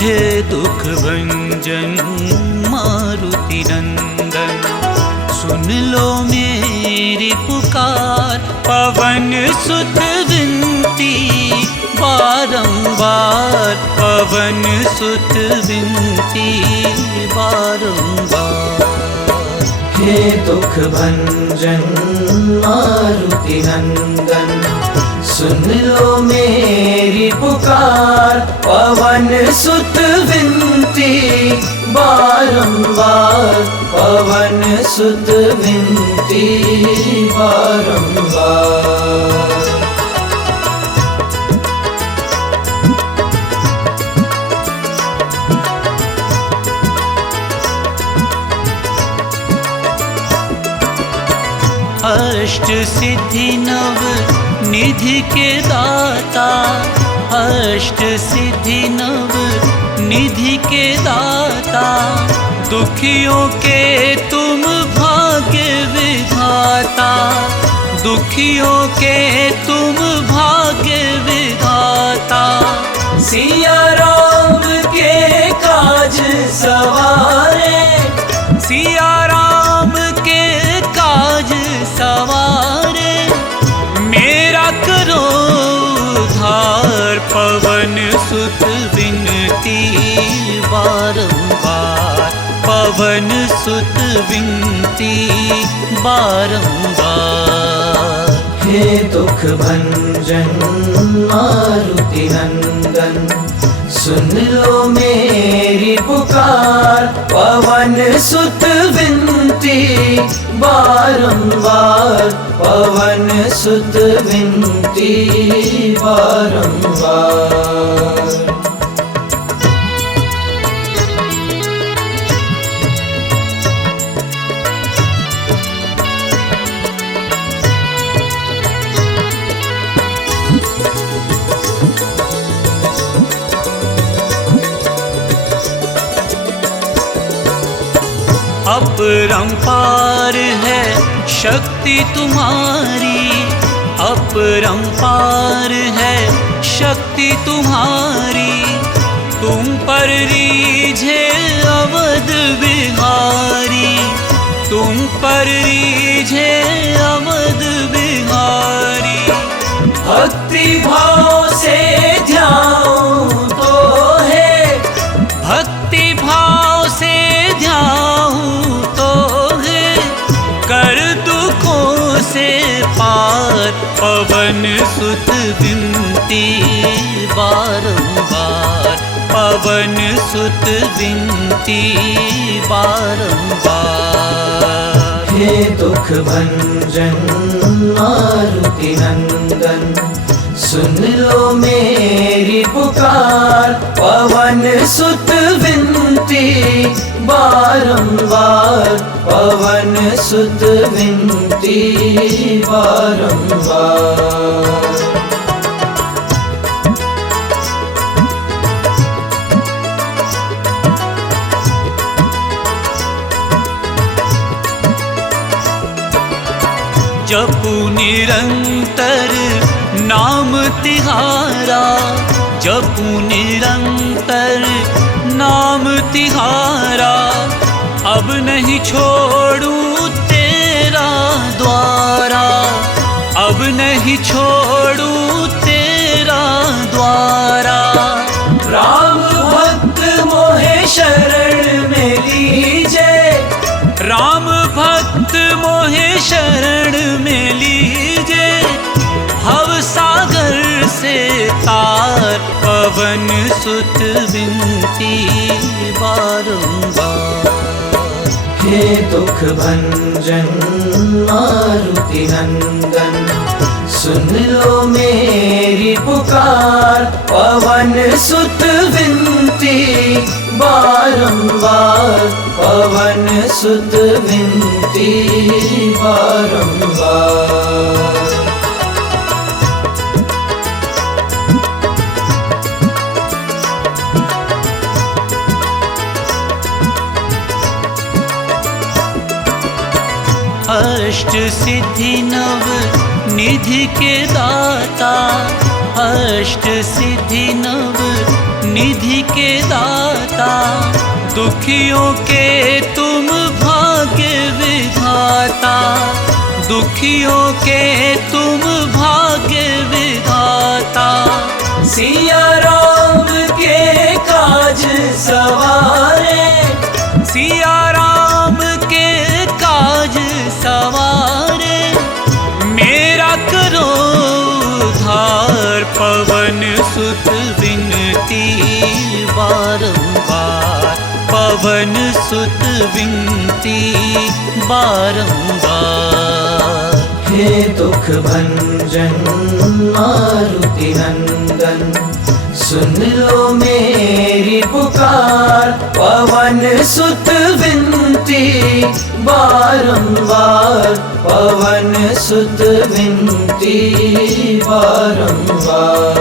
हे दुख भंजन मारुति नंदन, सुन लो मेरी पुकार। पवन सुत विनती बारंबार, पवन सुत विनती बारंबार। हे दुख भंजन मारुति नंदन, सुन लो मेरी पुकार। पवन सुत विनती बारंबार, पवन सुत विनती बारंबार। अष्ट सिद्धि नव निधि के दाता, अष्ट सिद्धि नव निधि के दाता। दुखियों के तुम भाग्य विधाता, दुखियों के तुम भाग्य विधाता। सिया राम के काज सवारे, सिया राम के काज सवारे। मेरा करो उद्धार, पवन सुत विनती बारंबार, पवन सुत विनती बारंबार। हे दुख भंजन मारुति नंदन, सुन लो मेरी पुकार। पवन सुत विनती बारंबार, पवन सुत विनती बारंबार। अपरंपार है शक्ति तुम्हारी, अपरंपार है शक्ति तुम्हारी। तुम पर रीझे अवध बिहारी, तुम पर रीझे अवध बिहारी। भक्ति भाव से ध्याऊं तो है, भक्ति भाव से ध्याऊं तो है। कर दुखों से पार, पवन सुत विनती बारंबार, पवन सुत विनती बारंबार। हे दुख भंजन मारुति नंदन, सुन लो मेरी पुकार। पवन सुत विनती बारंबार, पवन सुत विनती बारंबार। जपू निरंतर नाम तिहारा, जपू निरंतर नाम तिहारा। अब नहीं छोड़ूं तेरा द्वारा, अब नहीं छोड़ूं तेरा द्वारा। राम भक्त मोहे शरण में लीजे, राम भक्त मोहे शरण में लीजे। भव सागर से तार, पवन सुत विनती बारंबार। हे दुख भंजन मारुति नंदन, सुन लो मेरी पुकार। पवन सुत विनती बारंबार, पवन सुत विनती बारंबार। अष्ट सिद्धि नव निधि के दाता, अष्ट सिद्धि नव निधि के दाता, दुखियों के तुम भाग्य विधाता, दुखियों के तुम भाग्य विधाता। सिया राम के काज सवारे, सिया राम के काज सवारे, मेरा करो उद्धार। पवन सुत विनती बारंबार, पवन सुत विनती बारंबार। हे दुख भंजन मारुति नंदन, सुन लो मेरी पुकार। पवन सुत विनती बारंबार, पवन सुत विनती बारंबार।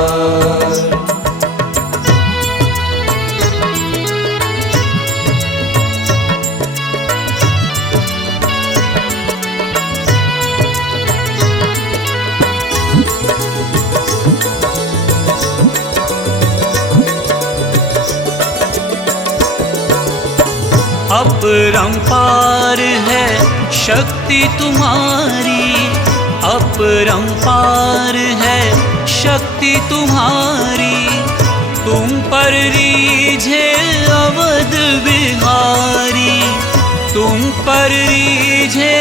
अपरंपार है शक्ति तुम्हारी, अपरंपार है शक्ति तुम्हारी। तुम पर रीझे अवध बिहारी, तुम पर रीझे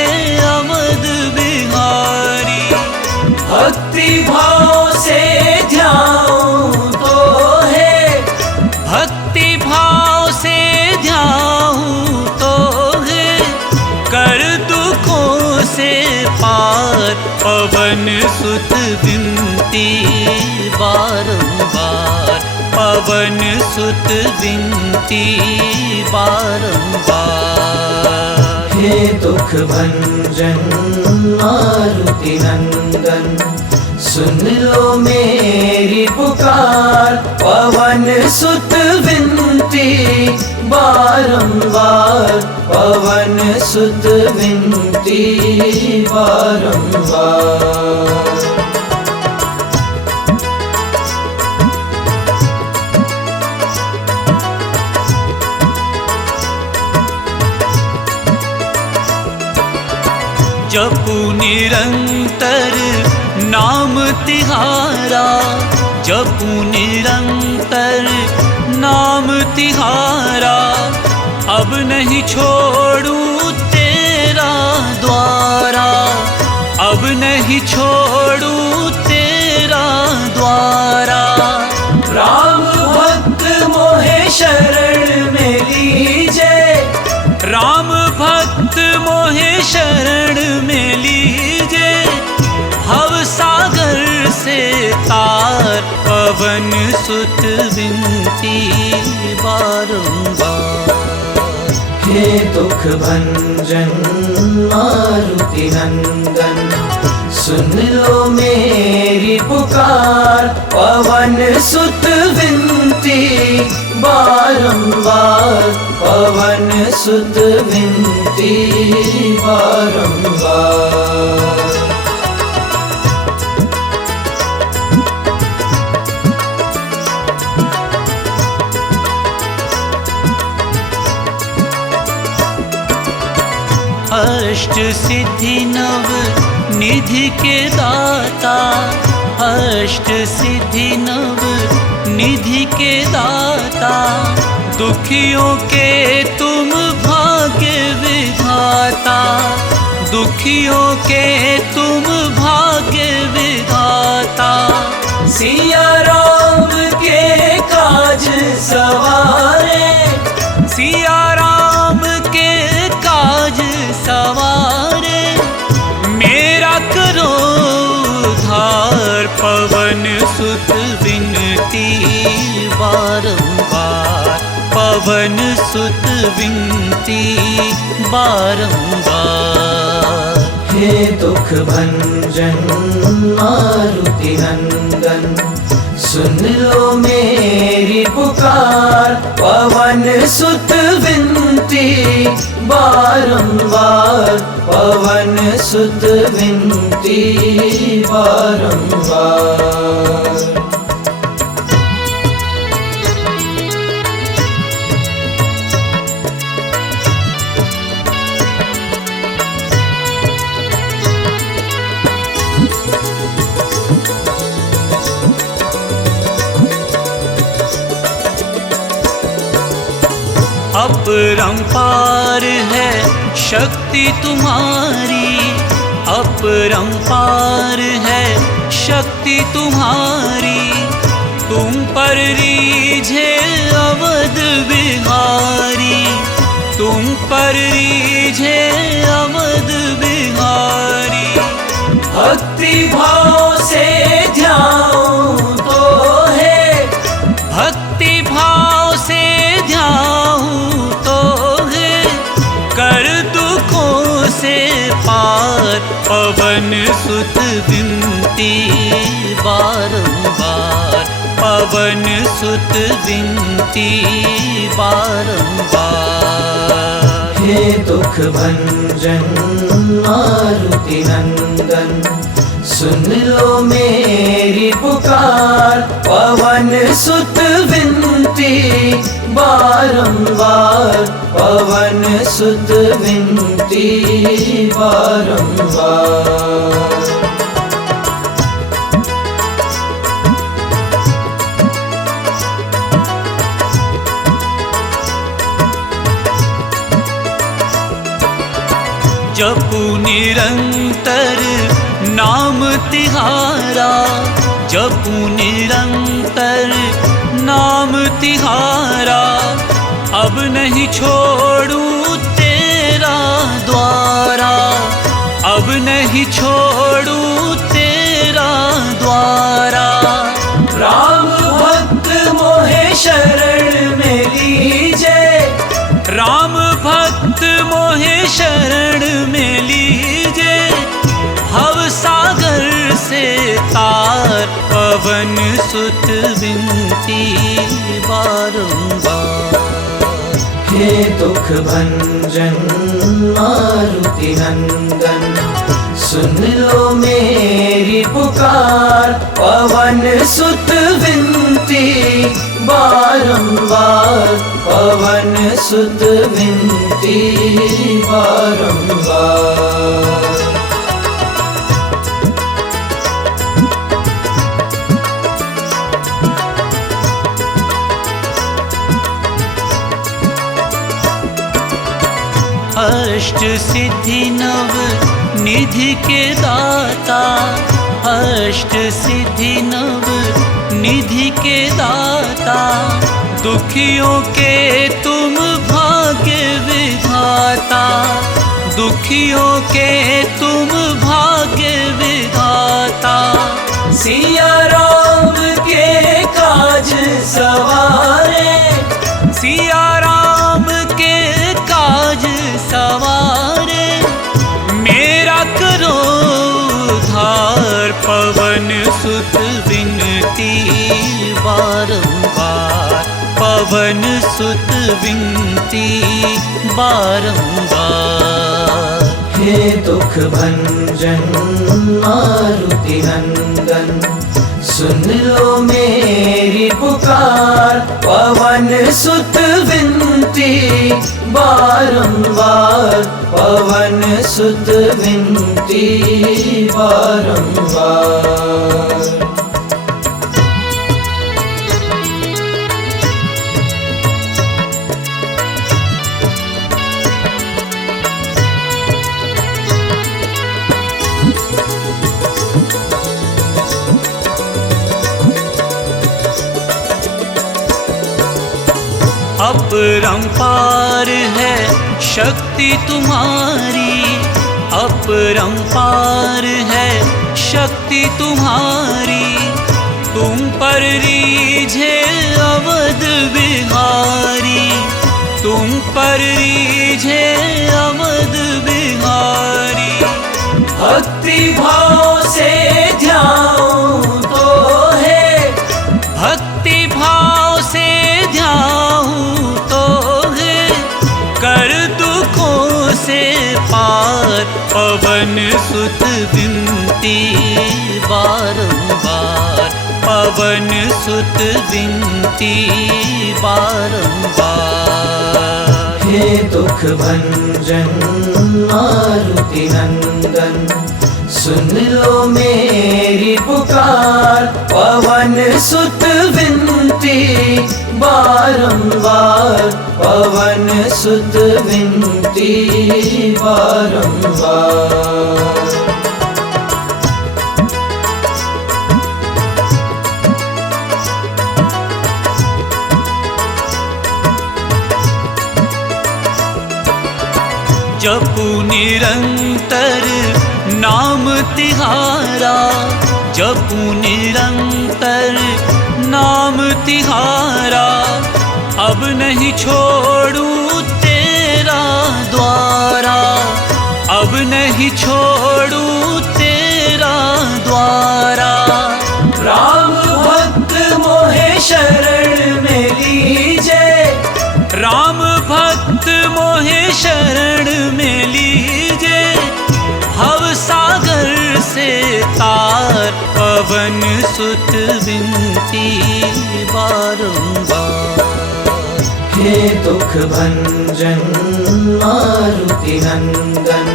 अवध बिहारी। भक्ति भाव से ध्यान तो है, भक्ति भाव से ध्यान तो है, कर दुखों से पार। पवन सुत विनती बारंबार, पवन सुत विनती बारंबार। हे दुख भंजन मारुति नंदन, सुन लो मेरी पुकार। पवन सुत विनती बारंबार, पवन सुत विनती बारंबार। जपू निरंतर नाम तिहारा, जपू निरंतर नाम तिहारा। अब नहीं छोड़ूं तेरा द्वारा, अब नहीं छोड़ूं तेरा द्वारा। राम भक्त मोहे शरण में लीजे, राम भक्त मोहे शरण में लीजे। भव सागर से तार, पवन सुत विनती बारंबार। हे दुख भंजन मारुति नंदन, सुन लो मेरी पुकार। पवन सुत विनती बारंबार, पवन सुत विनती बारंबार। अष्ट सिद्धि नव निधि के दाता, अष्ट सिद्धि नव निधि के दाता। दुखियों के तुम भाग्य विधाता, दुखियों के तुम भाग्य विधाता। सिया राम के काज सवारे, सिया राम के काज सवारे, मेरा करो उद्धार। पवन सुत विनती बारंबार, पवन सुत विनती बारंबार। हे दुख भंजन मारुति नंदन, सुन लो मेरी पुकार। पवन सुत विनती बारंबार, पवन सुत विनती बारंबार। अपरंपार है शक्ति तुम्हारी, अपरंपार है शक्ति तुम्हारी। तुम पर रीझे अवध बिहारी, तुम पर रीझे अवध बिहारी। भक्ति भाव से ध्याऊं तो है, भक्ति भाव से ध्याऊं तो है, कर दुखों से पार। पवन सुत विनती बारंबार, पवन सुत विनती बारंबार। हे दुख भंजन मारुति नंदन, सुन लो मेरी पुकार। पवन सुत विनती बारंबार, पवन सुत विनती बारंबार। जपू निरंतर नाम तिहारा, जपू निरंतर नाम तिहारा। अब नहीं छोड़ूं तेरा द्वारा, अब नहीं छोड़ूं तेरा द्वारा। राम भक्त मोहे शरण में लीजे, राम भक्त मोहे शरण में लीजे। भव सागर से तार, पवन सुत विनती बारंबार। हे दुख भंजन मारुति नंदन, सुन लो मेरी पुकार। पवन सुत विनती बारंबार, पवन सुत विनती बारंबार। अष्ट सिद्धि नव निधि के दाता, अष्ट सिद्धि नव निधि के दाता। दुखियों के तुम भाग्य विधाता, दुखियों के तुम भाग्य विधाता। सिया राम के काज सवारे, सिया राम के काज सवारे। मेरा करो उद्धार, पवन सुत विनती बारंबार, पवन सुत विनती बारंबार। हे दुख भंजन मारुति नंदन, सुन लो मेरी पुकार। पवन सुत विनती बारंबार, पवन सुत विनती बारंबार। अपरंपार है शक्ति तुम्हारी, अपरंपार है शक्ति तुम्हारी। तुम पर रीझे अवध बिहारी, तुम पर रीझे अवध बिहारी। भक्ति भाव से ध्याऊं तो है, भक्ति भाव से ध्याऊं तो है, कर दुखों से पार। पवन सुत विनती बारंबार, पवन सुत विनती बारंबार। हे दुख भंजन मारुति नंदन, सुन लो मेरी पुकार। पवन सुत विनती बारंबार, पवन पवन सुत विनती बारंबार। जपू निरंतर नाम तिहारा, जपू निरंतर नाम तिहारा, अब नहीं छोड़ू तेरा द्वारा, अब नहीं छोड़ू तेरा द्वारा। राम भक्त मोहे शरण में लीजे, राम भक्त मोहे शरण में लीजे, भव सागर से तार पवन सुत विनती बारंबार। हे दुख भंजन मारुति नंदन,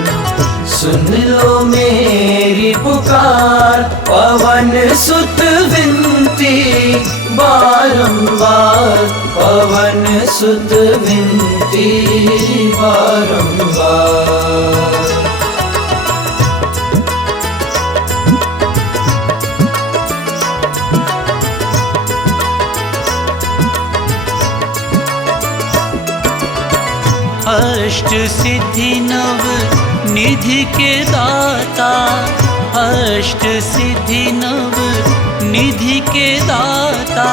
सुन लो मेरी पुकार, पवन सुत विनती बारंबार, पवन सुत विनती बारंबार। अष्ट सिद्धि नव निधि के दाता, अष्ट सिद्धि नव निधि के दाता,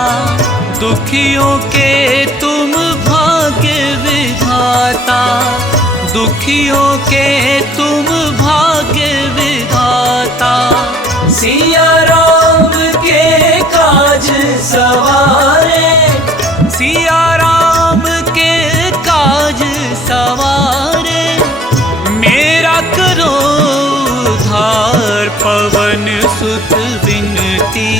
दुखियों के तुम भाग्य विधाता, दुखियों के तुम भाग्य विधाता। सिया राम के काज सवारे, सिया राम के काज सवारे, मेरा करो उद्धार, पवन सुत विनती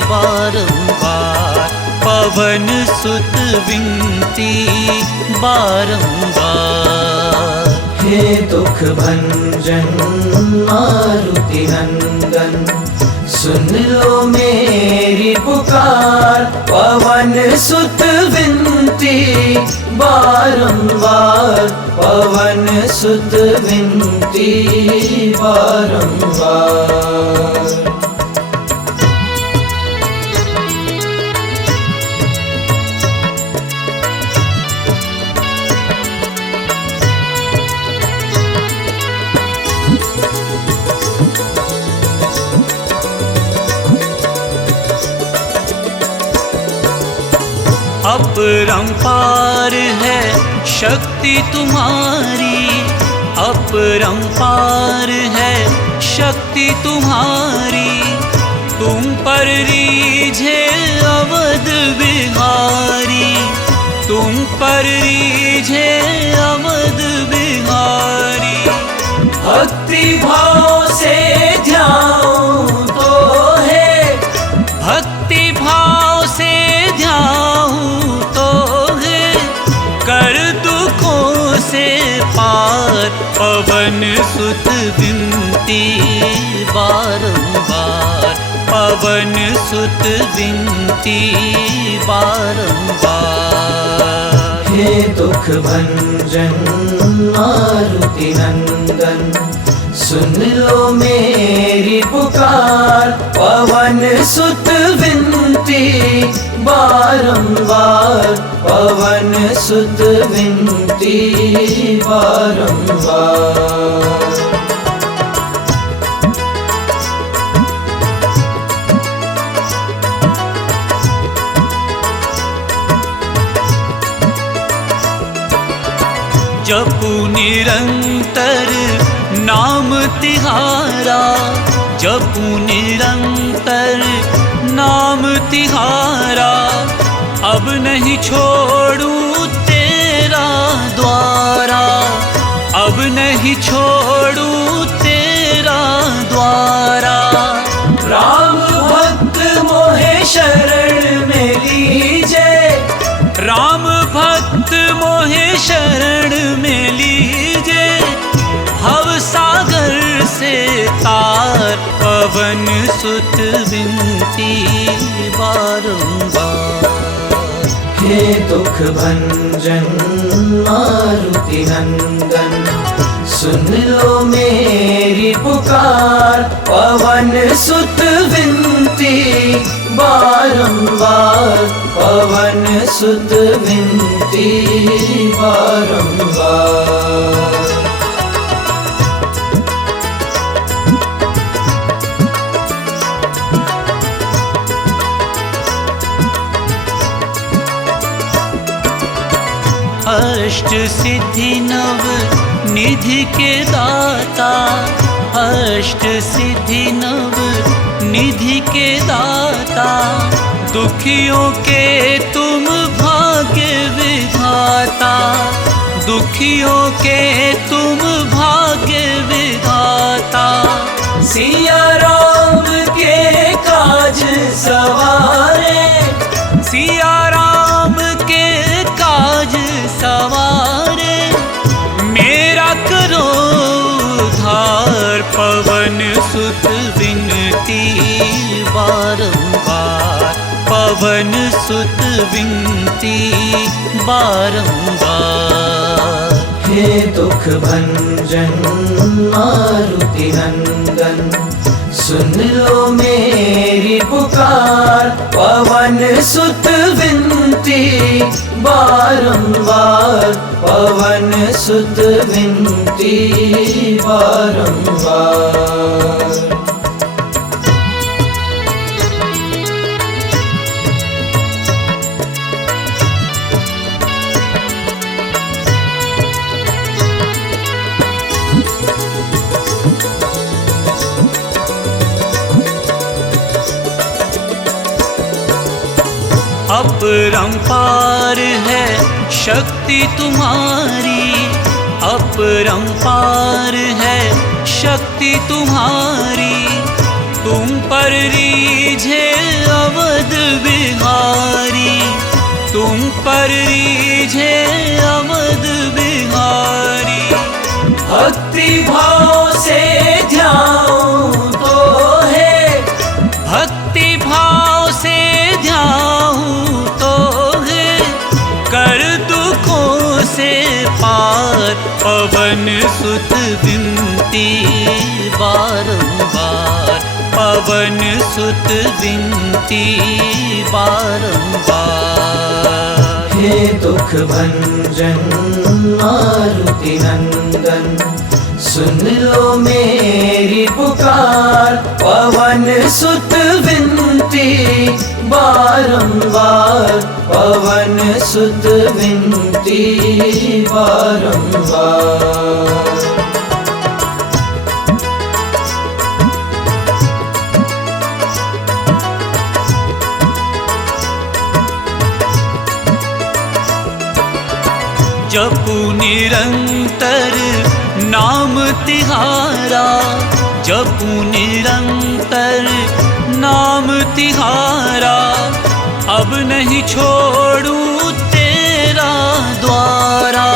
बारंबार, पवन सुत विनती बारंबार। हे दुख भंजन मारुति नंदन, सुन लो मेरी पुकार, पवन सुत विनती बारंबार, पवन सुत विनती बारंबार। अपरंपार है शक्ति तुम्हारी, अपरंपार है शक्ति तुम्हारी, तुम पर रीझे अवध बिहारी, तुम पर रीझे अवध बिहारी। भक्ति भाव से ध्याऊं तो है, भक्ति भाव से ध्याऊं तो है, कर दुखों से पार, पवन सुत विनती बारंबार, पवन सुत विनती बारंबार। हे दुख भंजन मारुति नंदन, सुन लो मेरी पुकार, पवन सुत विनती बारंबार, पवन सुत विनती बारंबार। जपू निरंतर नाम तिहारा, जपू निरंतर नाम तिहारा, अब नहीं छोड़ू तेरा द्वारा, अब नहीं छोड़ू तेरा द्वारा। राम भक्त मोहे शरण में लीजे, राम भक्त मोहे शरण में लीजे, भव सागर से तार, पवन सुत विनती बारंबार। हे दुख भंजन मारुति नंदन, सुन लो मेरी पुकार। पवन सुत विनती बारंबार, पवन सुत विनती बारंबार। अष्ट सिद्धि नव निधि के दाता, अष्ट सिद्धि नव निधि के दाता, दुखियों के तुम भाग्य विधाता, दुखियों के तुम भाग्य विधाता। सिया राम के काज सवारे, सिया राम के काज सवारे, मेरा करो उद्धार। पवन सुत विनती बारंबार, पवन सुत विनती बारंबार। हे दुख भंजन मारुति नंदन, सुन लो मेरी पुकार। पवन सुत विनती बारंबार, पवन सुत विनती बारंबार। अपरंपार है शक्ति तुम्हारी, अपरंपार है शक्ति तुम्हारी। तुम पर रीझे अवध बिहारी, तुम पर रीझे अवध बिहारी। भक्ति भाव से ध्यान तो है, भक्ति भाव से ध्यान तो है, कर दुखों से पार। पवन सुत विनती बारंबार, पवन सुत विनती बारंबार। हे दुख भंजन मारुति नंदन, सुन लो मेरी पुकार। पवन सुत विनती बारंबार, पवन सुत विनती बारंबार। जपू निरंतर नाम तिहारा, जपू निरंतर नाम तिहारा। अब नहीं छोड़ूं तेरा द्वारा,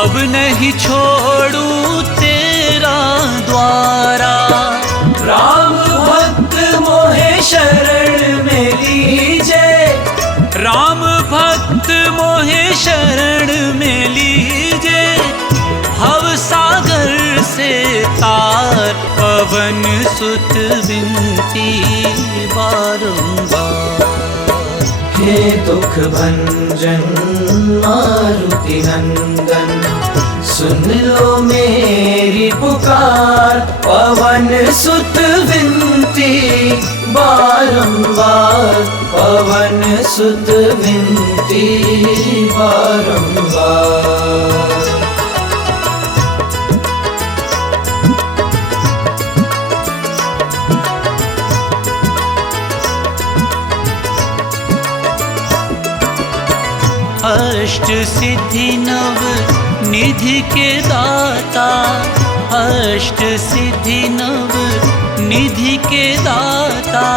अब नहीं छोड़ूं तेरा द्वारा। राम भक्त मोहे शरण में लीजे, राम भक्त मोहे शरण में लीजे। भव सागर से तार, पवन सुत विनती बारंबार। हे दुख भंजन मारुति नंदन, सुन लो मेरी पुकार। पवन सुत विनती बारंबार, पवन सुत विनती बारंबार। अष्ट सिद्धि नव निधि के दाता, अष्ट सिद्धि नव निधि के दाता।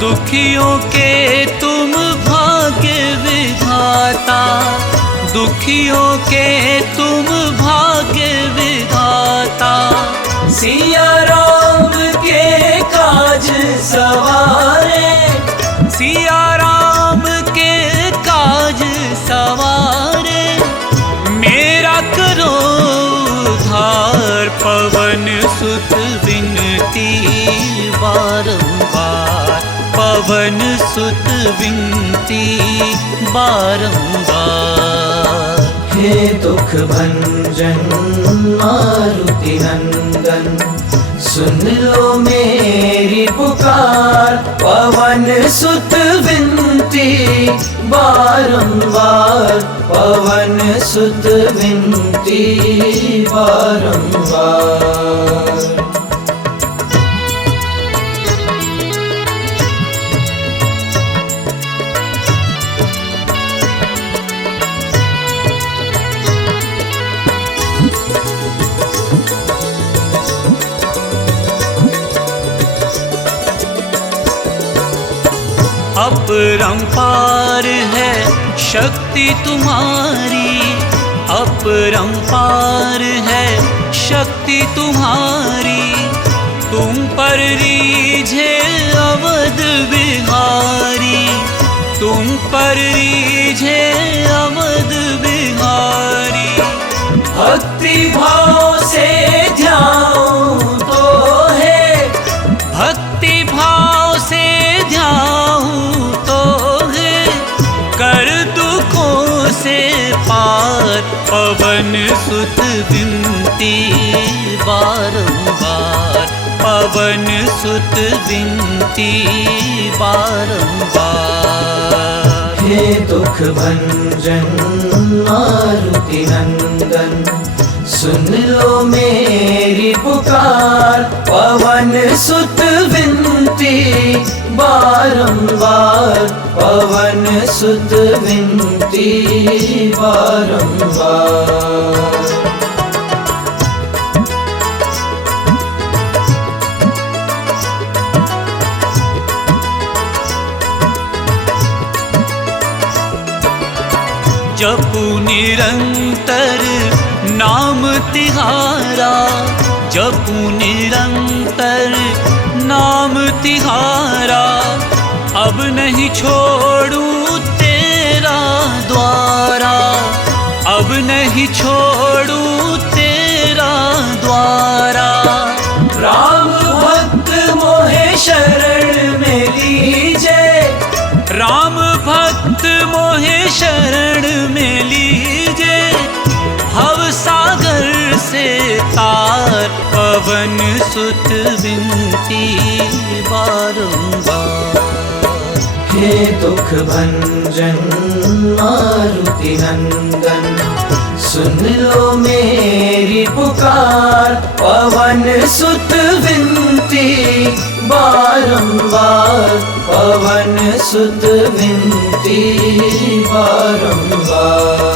दुखियों के तुम भाग्य विधाता, दुखियों के तुम भाग्य विधाता। सिया राम के काज सवारे, सिया राम के काज पवन सुत विनती बारंबार। हे दुख भंजन मारुति नंदन, सुन लो मेरी पुकार। पवन सुत विनती बारंबार, पवन सुत विनती बारंबार। अपरंपार है शक्ति तुम्हारी, अपरंपार है शक्ति तुम्हारी। तुम पर रीझे अवध बिहारी, तुम पर रीझे अवध बिहारी। भक्ति भाव से ध्याऊं तो है, भक्ति भाव से ध्याऊं तो है, कर दुखों से पार। पवन सुत विनती बारंबार, पवन सुत विनती बारंबार। हे दुख भंजन मारुति नंदन, सुन लो मेरी पुकार। पवन सुत विनती बारंबार, पवन सुत विनती बारंबार। जपू निरंतर नाम तिहारा, जपू निरंतर नाम तिहारा। अब नहीं छोड़ूं तेरा द्वारा, अब नहीं छोड़ूं तेरा द्वारा। राम भक्त मोहे शरण में लीजे, राम भक्त मोहे शरण में लीजे। भव सागर से तार, पवन सुत विनती बारंबार। हे दुख भंजन मारुति नंदन, सुन लो मेरी पुकार। पवन सुत विनती बारंबार, पवन सुत विनती बारंबार।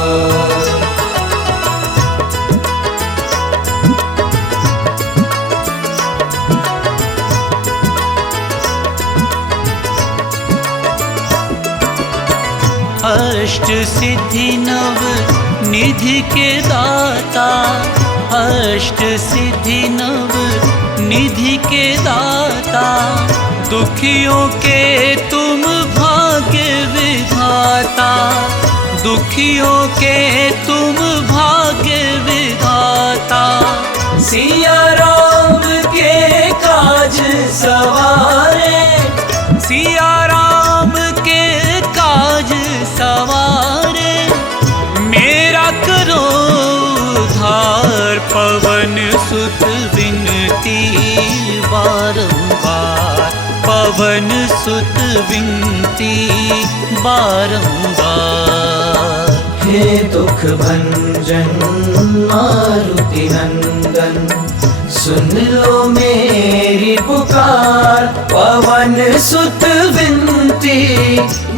अष्ट सिद्धि नव निधि के दाता, अष्ट सिद्धि नव निधि के दाता। दुखियों के तुम भाग्य विधाता, दुखियों के तुम भाग्य विधाता। सिया राम के काज सवारे, सिया राम के काज सवारे। मेरा करो उद्धार, पवन सुत विनती बारंबार, पवन सुत विनती बारंबार। हे दुख भंजन मारुति नंदन, सुन लो मेरी पुकार। पवन सुत विनती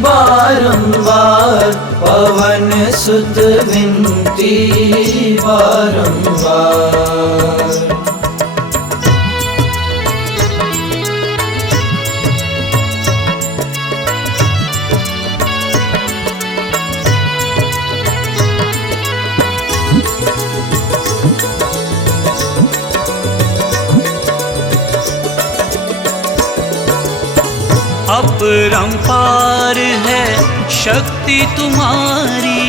बारंबार, पवन सुत विनती बारंबार। अपरंपार है शक्ति तुम्हारी,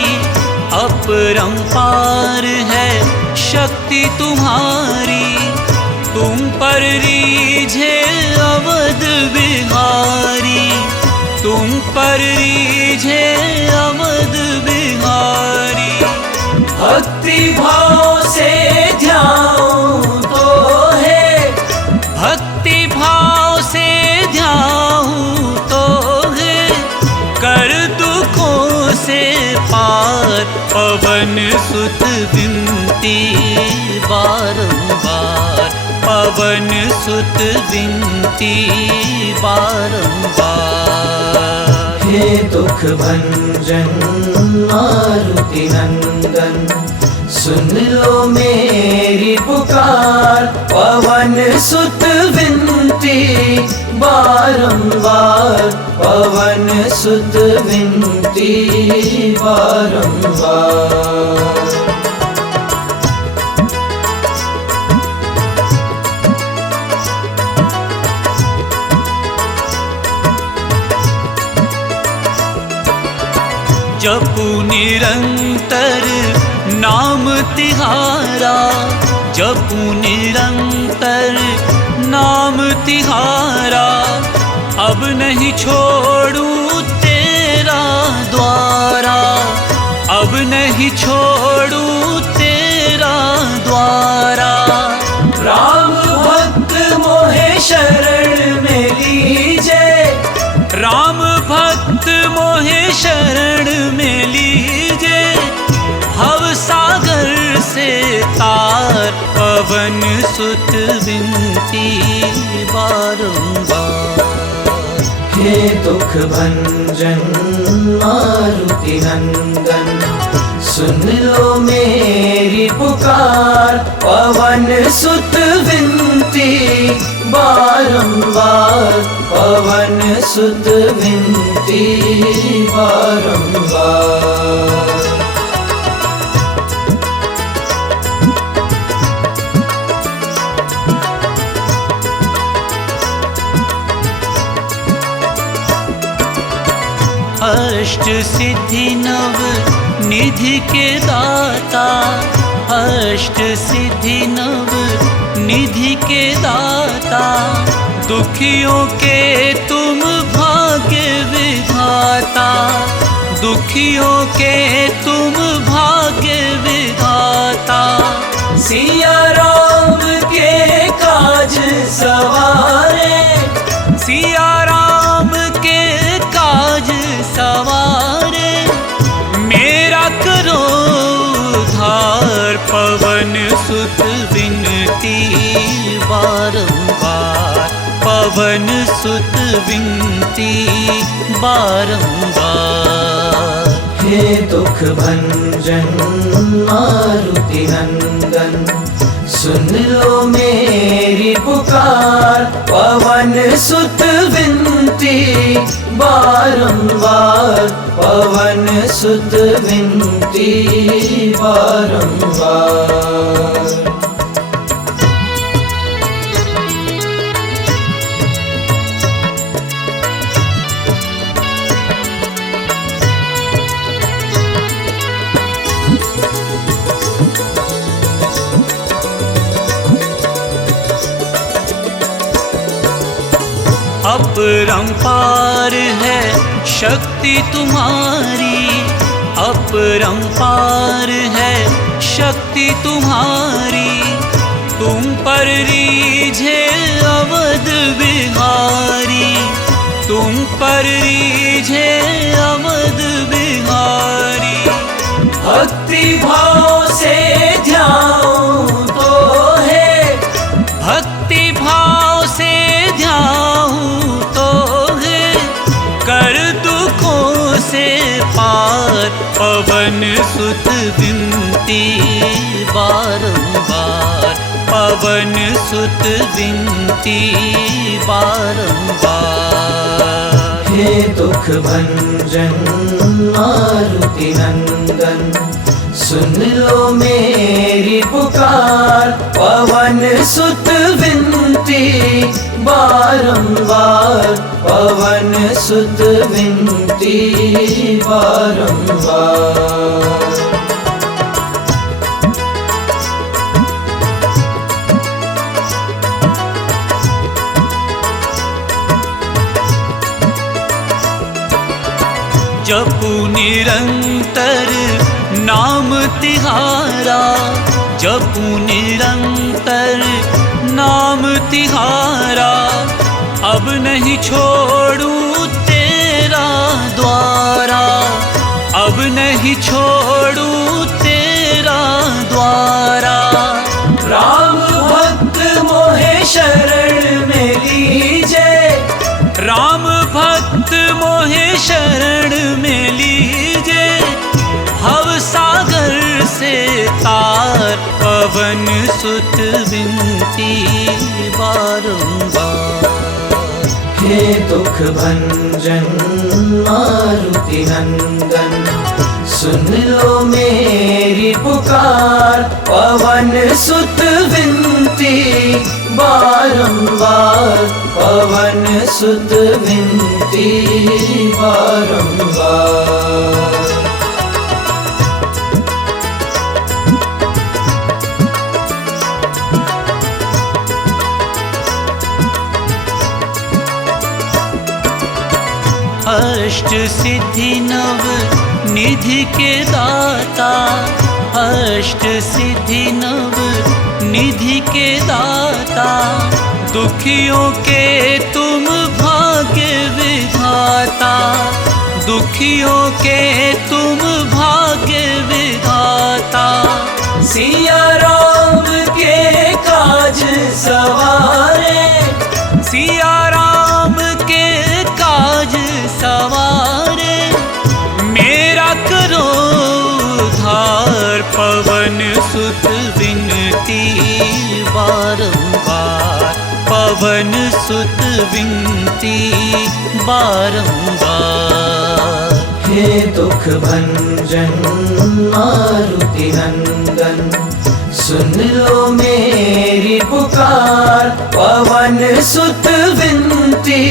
अपरंपार है शक्ति तुम्हारी। तुम पर रीझे अवध बिहारी, तुम पर रीझे अवध बिहारी। भक्ति भाव से ध्याऊं तो है, भक्ति भाव से ध्याऊं तो है, कर दुखों से पार पवन सुत विनती बारंबार, पवन सुत विनती बारंबार। हे दुख भंजन मारुति नंदन, सुन लो मेरी पुकार, पवन सुत विनती बारंबार, पवन सुत विनती बारंबार। जपू निरंतर नाम तिहारा, जपू निरंतर नाम तिहारा, अब नहीं छोड़ूं तेरा द्वारा, अब नहीं छोड़ूं तेरा द्वारा। राम भक्त मोहे शरण में लीजे, राम भक्त मोहे शरण में लीजे, भव सागर से तार पवन सुत विनती बारंबार। हे दुख भंजन मारुति नंदन, सुन लो मेरी पुकार, पवन सुत विनती बारंबार, पवन सुत विनती बारंबार। अष्ट सिद्धि नव निधि के दाता, अष्ट सिद्धि नव निधि के दाता, दुखियों के तुम भाग्य विधाता, दुखियों के तुम भाग्य विधाता। सिया राम के काज सवारे, सिया राम के काज सवारे, मेरा करो उद्धार पवन सुत विनती बारंबार, पवन सुत विनती बारंबार। हे दुख भंजन मारुति नंदन, सुन लो मेरी पुकार, पवन सुत विनती बारंबार, पवन सुत विनती बारंबार। अपरंपार है शक्ति तुम्हारी, अपरंपार है शक्ति तुम्हारी, तुम पर रीझे अवध बिहारी, तुम पर रीझे अवध बिहारी। भक्ति भाव से ध्याऊं तो है, भक्ति भाव से ध्याऊं तो है, कर दुखों से पार पवन सुत विनती बारंबार, पवन सुत विनती बारंबार। हे दुख भंजन मारुति नंदन, सुन लो मेरी पुकार, पवन सुत विनती बारंबार, पवन सुत विनती बारंबार। जपू निरंतर नाम तिहारा, जपू निरंतर नाम तिहारा। अब नहीं छोड़ू तेरा द्वारा, अब नहीं छोड़ू तेरा द्वारा। राम भक्त मोहे शरण में लीजे, राम भक्त मोहे शरण में लीजे। भव सागर से तार पवन सुत विनती बारंबार। हे दुख भंजन मारुति नंदन, सुन लो मेरी पुकार। पवन सुत विनती बारंबार, पवन सुत विनती बारंबार। अष्ट सिद्धि नव निधि के दाता, अष्ट सिद्धि नव निधि के दाता। दुखियों के तुम भाग्य विधाता, दुखियों के तुम भाग्य विधाता। सिया राम के काज सवारे, सिया राम के काज सवारे। मेरा करो उद्धार, पवन सुत विनती बारंबार, पवन सुत विनती बारंबार। हे दुख भंजन मारुति नंदन, सुन लो मेरी पुकार। पवन सुत विनती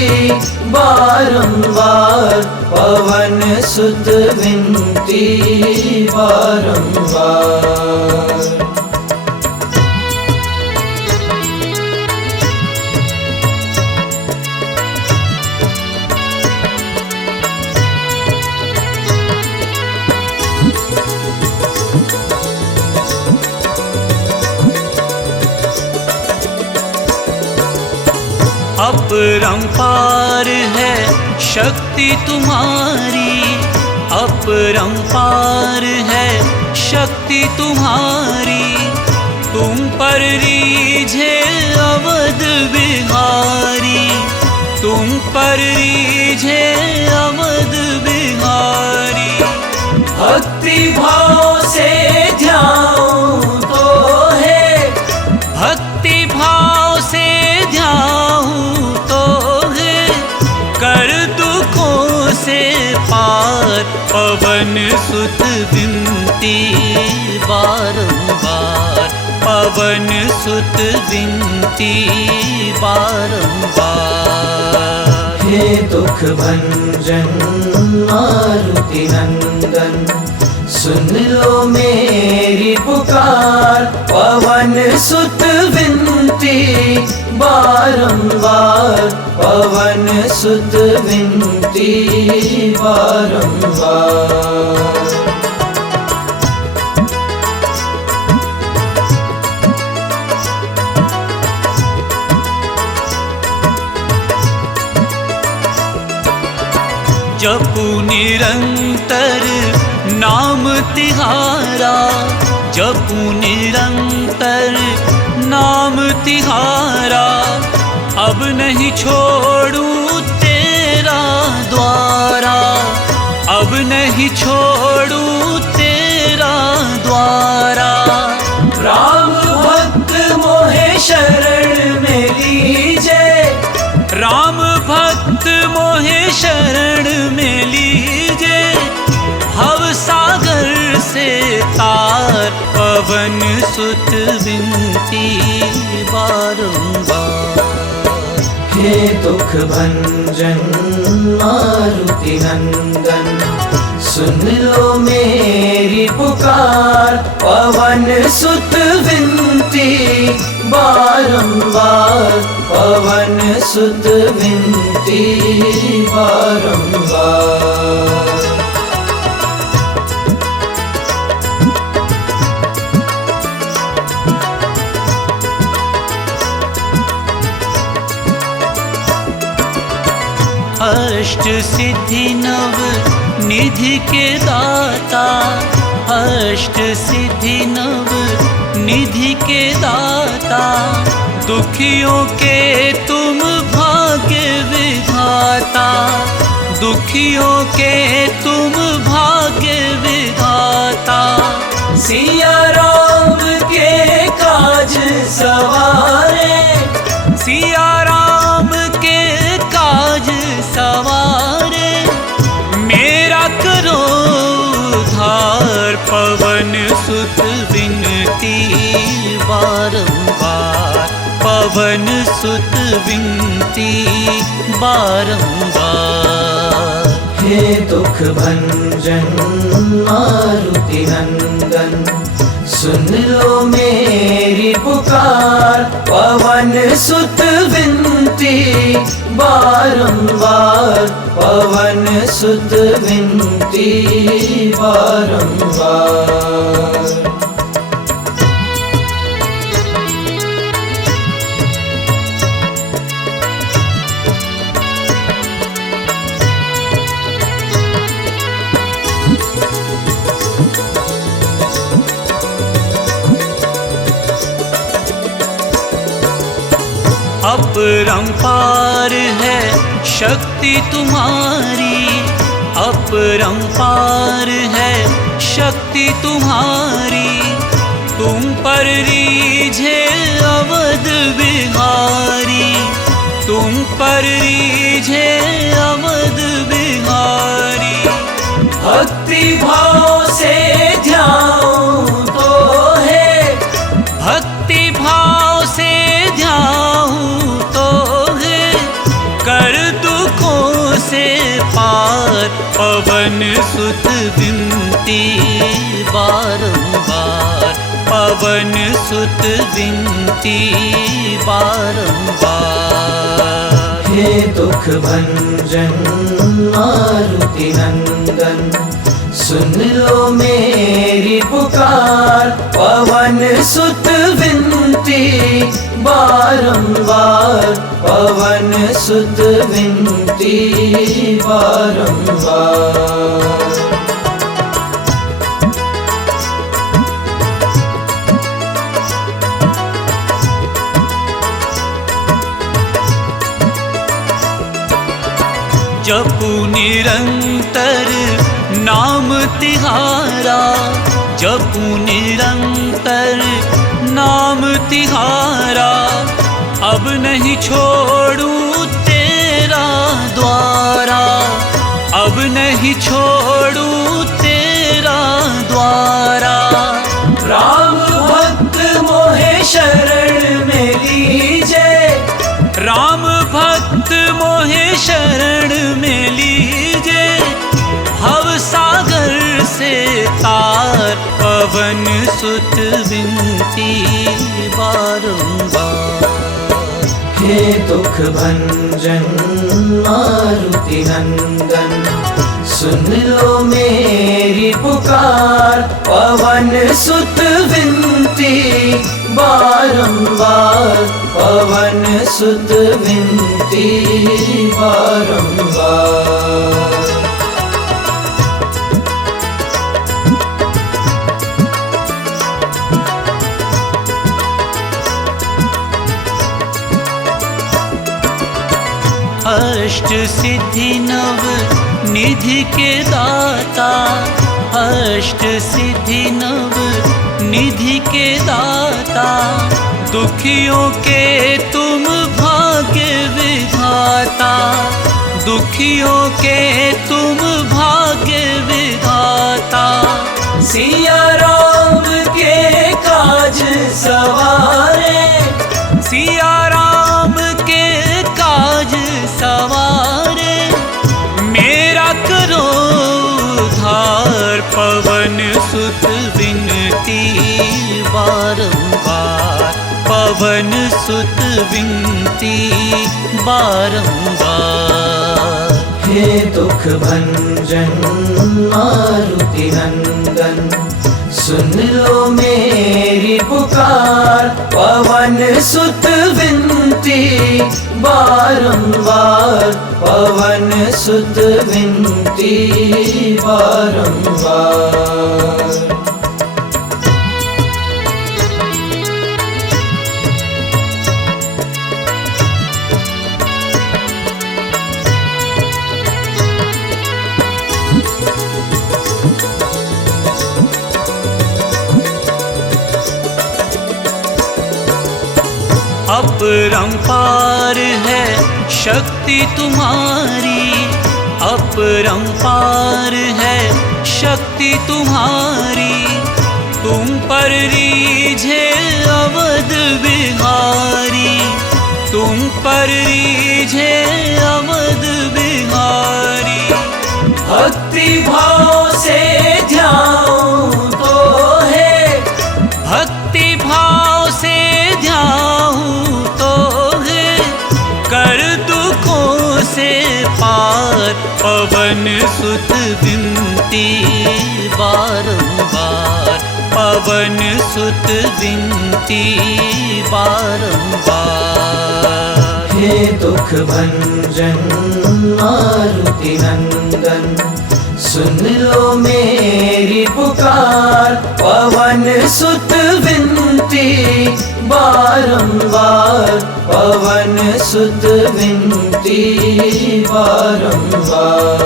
बारंबार, पवन सुत विनती बारंबार। अपरंपार है शक्ति तुम्हारी, अपरंपार है शक्ति तुम्हारी। तुम पर रीझे अवध बिहारी, तुम पर रीझे अवध बिहारी। भक्ति भाव से ध्याऊं तो है, भक्ति भाव से ध्याऊं तो है। कर दुखों से पार, पवन सुत विनती बारंबार, पवन सुत विनती बारंबार। हे दुख भंजन मारुति नंदन, सुन लो मेरी पुकार। पवन सुत विनती बारंबार, पवन सुत विनती बारंबार। जपू निरंतर नाम तिहारा, जपू निरंतर नाम तिहारा। अब नहीं छोड़ू तेरा द्वारा, अब नहीं छोड़ू तेरा द्वारा। राम भक्त मोहे शरण में लीजे, राम भक्त मोहे शरण में लीजे। भव सागर से तार, पवन सुत विनती बारंबार। हे दुख भंजन मारुति नंदन, सुन लो मेरी पुकार। पवन सुत विनती बारंबार, पवन सुत विनती बारंबार। अष्ट सिद्धि नव निधि के दाता, अष्ट सिद्धि नव निधि के दाता, दुखियों के तुम भाग्य विधाता, दुखियों के तुम भाग्य विधाता। सिया राम के काज सवारे, सिया राम के काज सवारे, मेरा करो उद्धार। पवन सुत विनती बारंबार, पवन सुत विनती बारंबार। हे दुख भंजन मारुति नंदन, सुन लो मेरी पुकार। पवन सुत विनती बारंबार, पवन सुत विनती बारंबार। अपरंपार है शक्ति तुम्हारी, अपरंपार है शक्ति तुम्हारी। तुम पर रीझे अवध बिहारी, तुम पर रीझे अवध बिहारी। भक्ति भाव से ध्याऊं तो है, भक्ति भाव से ध्याऊं तो है, कर दुखों से पार। पवन सुत विनती बारंबार, पवन सुत विनती बारंबार। हे दुख भंजन मारुति नंदन, सुन लो मेरी पुकार। पवन सुत विनती बारंबार, पवन सुत विनती बारंबार। जपू निरंतर नाम तिहारा, जपू निरंतर नाम तिहारा। अब नहीं छोड़ू तेरा द्वारा, अब नहीं छोड़ू तेरा द्वारा। राम भक्त मोहे शरण में लीजे, राम भक्त मोहे शरण में लीजे। भव सागर से तार, पवन सुत विनती बारंबार। हे दुख भंजन मारुति नंदन, सुन लो मेरी पुकार। पवन सुत विनती बारंबार, पवन सुत विनती बारंबार। अष्ट सिद्धि नव निधि के दाता, अष्ट सिद्धि नव निधि के दाता। दुखियों के तुम भाग्य विधाता, दुखियों के तुम भाग्य विधाता। सिया राम के काज सवारे, सिया राम के काज सवारे, मेरा करो उद्धार। पवन सुत विनती बारंबार, पवन सुत विनती बारंबार। हे दुख भंजन मारुति नंदन, सुन लो मेरी पुकार। पवन सुत विनती बारंबार, पवन सुत विनती बारंबार। अपरंपार है शक्ति तुम्हारी, अपरंपार है शक्ति तुम्हारी। तुम पर रीझे अवध बिहारी, तुम पर रीझे अवध बिहारी। भक्ति भाव से ध्याऊं तो है, भक्ति भाव से ध्याऊं तो है, कर दुखों से पार। पवन सुत विनती बारंबार, पवन सुत विनती बारंबार। हे दुख भंजन मारुति नंदन, सुन लो मेरी पुकार। पवन सुत विनती बारंबार, पवन सुत विनती बारंबार।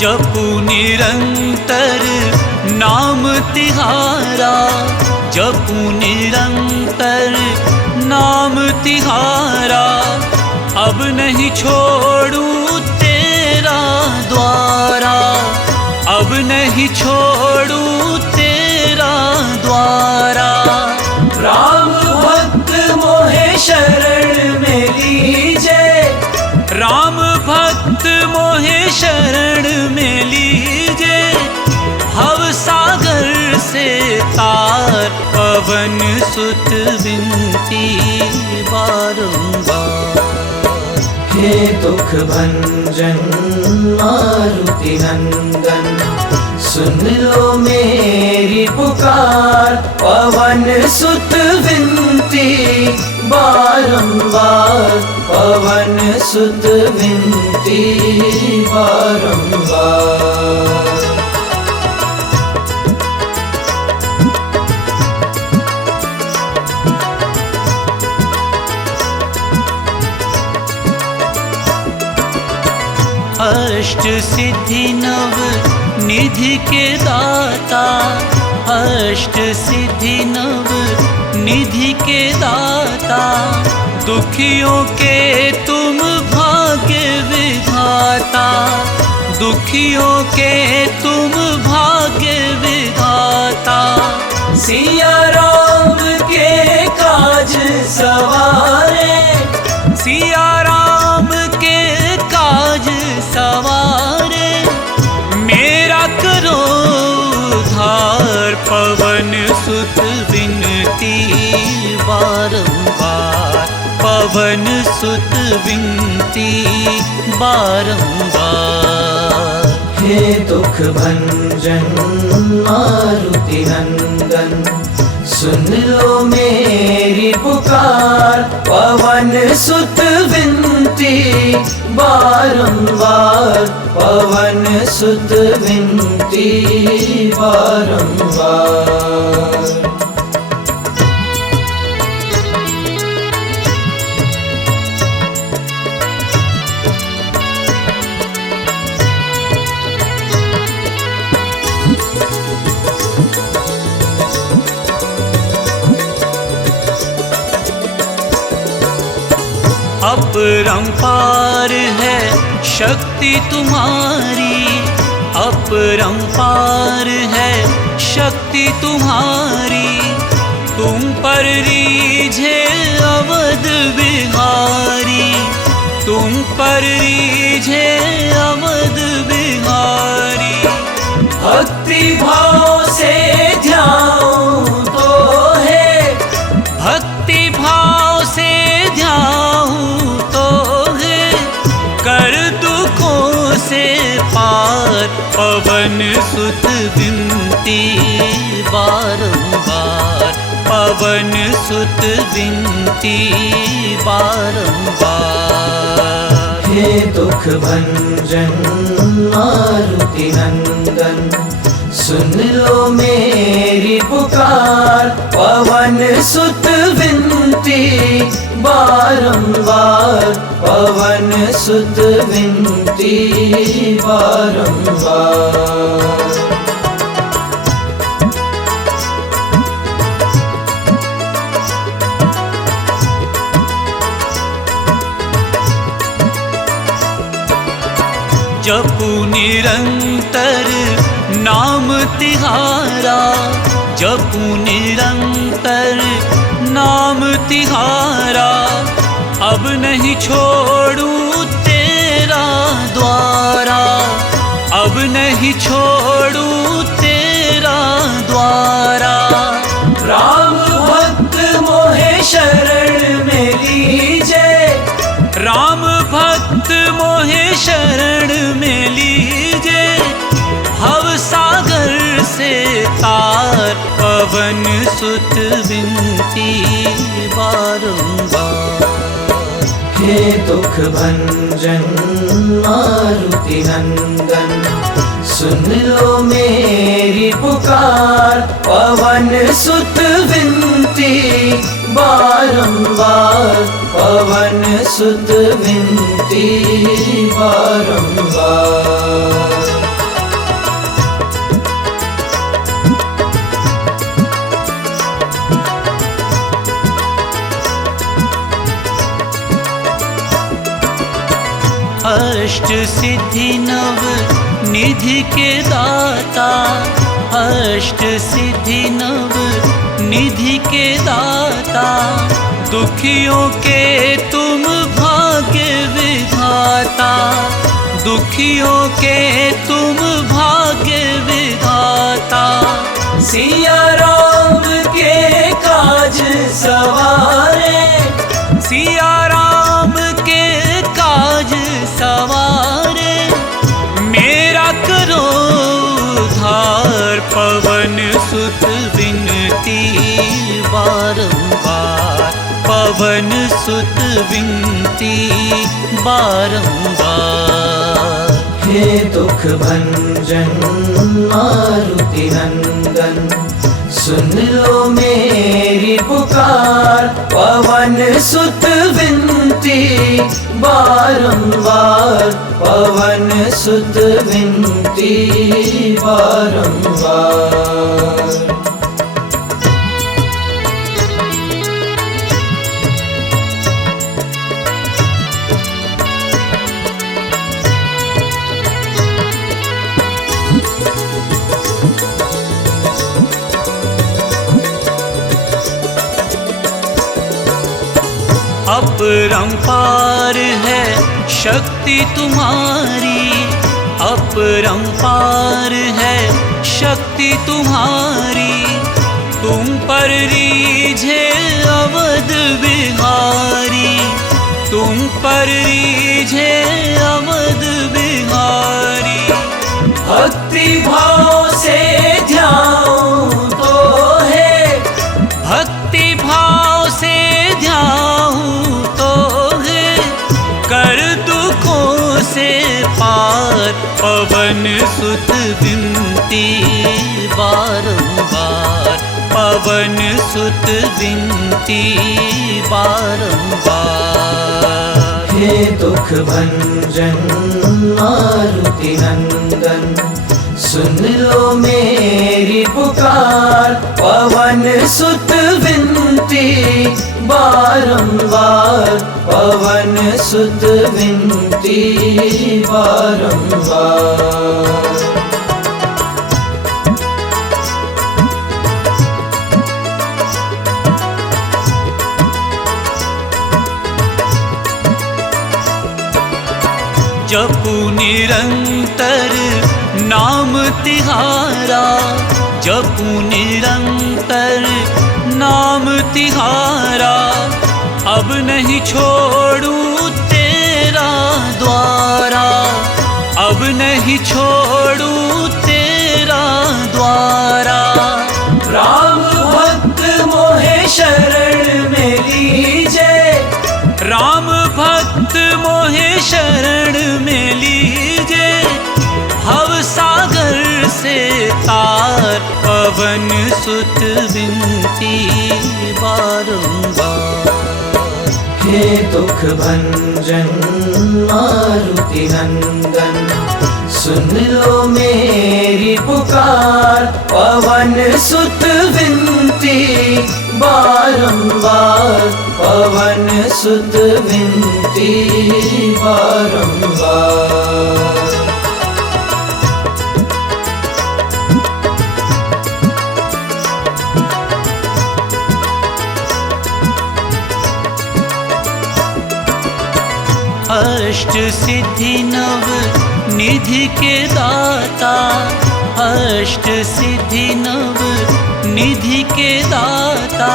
जपू निरंतर नाम तिहारा, जपू निरंतर नाम तिहारा। अब नहीं छोड़ूं तेरा द्वारा, अब नहीं छोड़ूं तेरा द्वारा। राम भक्त मोहे शरण में लीजे, राम भक्त मोहे शरण में लीजे। भव सागर से तार, पवन सुत विनती बारंबार। हे दुख भंजन मारुति नंदन, सुन लो मेरी पुकार। पवन सुत विनती बारंबार, पवन सुत विनती बारंबार। अष्ट सिद्धि नव निधि के दाता, अष्ट सिद्धि नव निधि के दाता। दुखियों के तुम भाग्य विधाता, दुखियों के तुम भाग्य विधाता। सिया राम के काज सवारे, सिया राम के काज सवारे। मेरा करो उद्धार, पवन सुत विनती बारंबार, पवन सुत विनती बारंबार। हे दुख भंजन मारुति नंदन, सुन लो मेरी पुकार। पवन सुत विनती बारंबार, पवन सुत विनती बारंबार। अपरंपार है शक्ति तुम्हारी, अपरंपार है शक्ति तुम्हारी। तुम पर रीझे अवध बिहारी, तुम पर रीझे अवध बिहारी। भक्ति भाव से ध्याऊं तो है, भक्ति भाव से ध्याऊं तो है, कर दुखों सुत विनती बारंबार, पवन सुत विनती बारंबार। हे दुख भंजन मारुति नंदन, सुन लो मेरी पुकार, पवन सुत विनती बारंबार, पवन सुत विनती बारंबार। जपू निरंतर नाम तिहारा, जपू निरंतर नाम तिहारा, अब नहीं छोड़ू तेरा द्वारा, अब नहीं छोड़ू तेरा द्वारा। राम भक्त मोहे शरण में लीजे, राम भक्त मोहे शरण में लीजे, भव सागर से तार, पवन सुत विनती बारंबार। हे दुख भंजन मारुति नंदन, सुन लो मेरी पुकार, पवन सुत विनती बारंबार, पवन सुत विनती बारंबार। अष्ट सिद्धि नव निधि के दाता, अष्ट सिद्धि नव निधि के दाता, दुखियों के तुम भाग्य विधाता, दुखियों के तुम भाग्य विधाता। सिया राम के काज सवारे, सिया राम के काज सवारे, मेरा करो उद्धार, पवन सुत विनती बारंबार, पवन सुत विनती बारंबार। हे दुख भंजन मारुति नंदन, सुन लो मेरी पुकार, पवन सुत विनती बारंबार, पवन सुत विनती बारंबार। अपरंपार है शक्ति तुम्हारी, अपरंपार है शक्ति तुम्हारी, तुम पर रीझे अवध बिहारी, तुम पर रीझे अवध बिहारी। भक्ति भाव से ध्याऊं तो है, भक्ति भाव से ध्याऊं तो है, कर दुखों से पार, पवन सुत विनती बारंबार, पवन सुत विनती बारंबार। हे दुख भंजन मारुति नंदन, सुन लो मेरी पुकार, पवन सुत विनती बारंबार, पवन सुत विनती बारंबार। जपू निरंतर नाम तिहारा, जपू निरंतर नाम तिहारा, अब नहीं छोड़ू तेरा द्वारा, अब नहीं छोड़ू तेरा द्वारा। राम भक्त मोहे शरण में लीजे, राम भक्त मोहे शरण में लीजे, भव सागर से तार पवन सुत विनती बारंबार। हे दुख भंजन मारुति नंदन, सुन लो मेरी पुकार, पवन सुत विनती बारंबार, पवन सुत विनती बारंबार। अष्ट सिद्धि नव निधि के दाता, अष्ट सिद्धि नव निधि के दाता,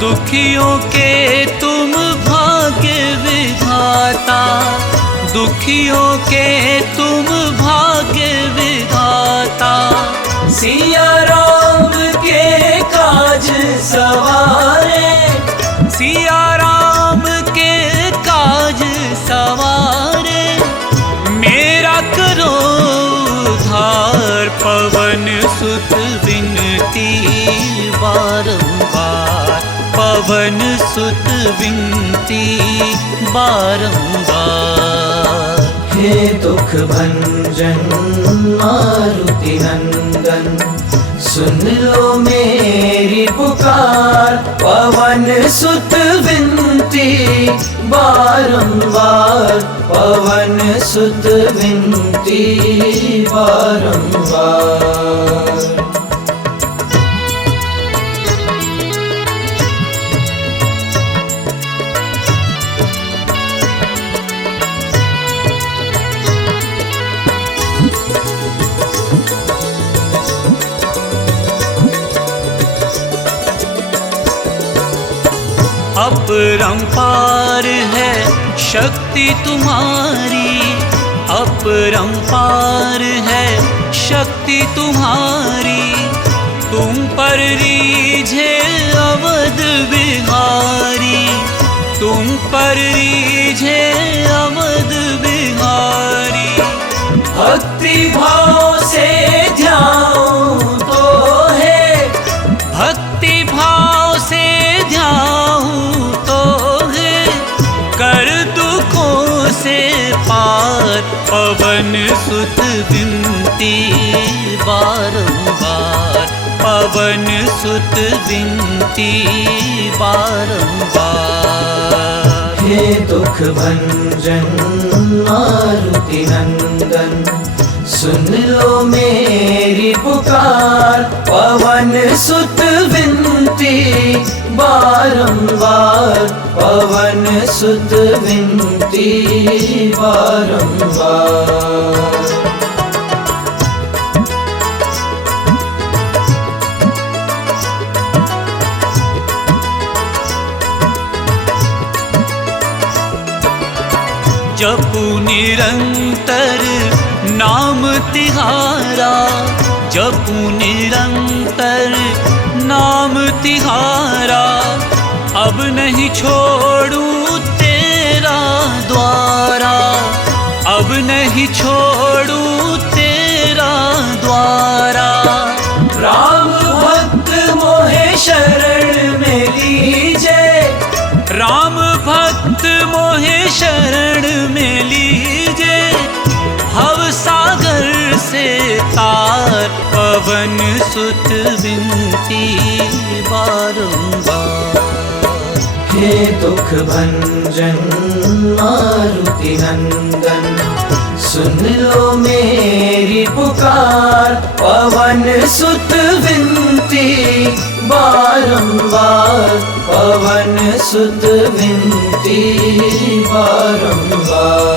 दुखियों के तुम भाग्य विधाता, दुखियों के तुम भाग्य विधाता। सिया राम के काज सवारे, सिया राम के काज सवारे, मेरा करो उद्धार, पवन सुत विनती बारंबार, पवन सुत विनती बारंबार। हे दुख भंजन मारुति नंदन, सुन लो मेरी पुकार, पवन सुत विनती बारंबार, पवन सुत विनती बारंबार। अपरंपार है शक्ति तुम्हारी, अपरंपार है शक्ति तुम्हारी, तुम पर रीझे अवध बिहारी, तुम पर रीझे अवध बिहारी। भक्ति भाव से ध्याऊं तो है, भक्ति भाव से ध्याऊं तो है, कर दुखों से पार, पवन सुत विनती बारंबार, पवन सुत विनती बारंबार। हे दुख भंजन मारुति नंदन, सुन लो मेरी पुकार, पवन सुत विनती बारंबार, पवन सुत विनती बारंबार। जपू निरंतर नाम तिहारा, जपू निरंतर नाम तिहारा, अब नहीं छोड़ू तेरा द्वारा, अब नहीं छोड़ू तेरा द्वारा। राम भक्त मोहे शरण में लीजे, राम भक्त मोहे शरण में लीजे, भव सागर से तार, पवन सुत विनती बारंबार। हे दुख भंजन मारुति नंदन, सुन लो मेरी पुकार, पवन सुत विनती बारंबार, पवन सुत विनती बारंबार।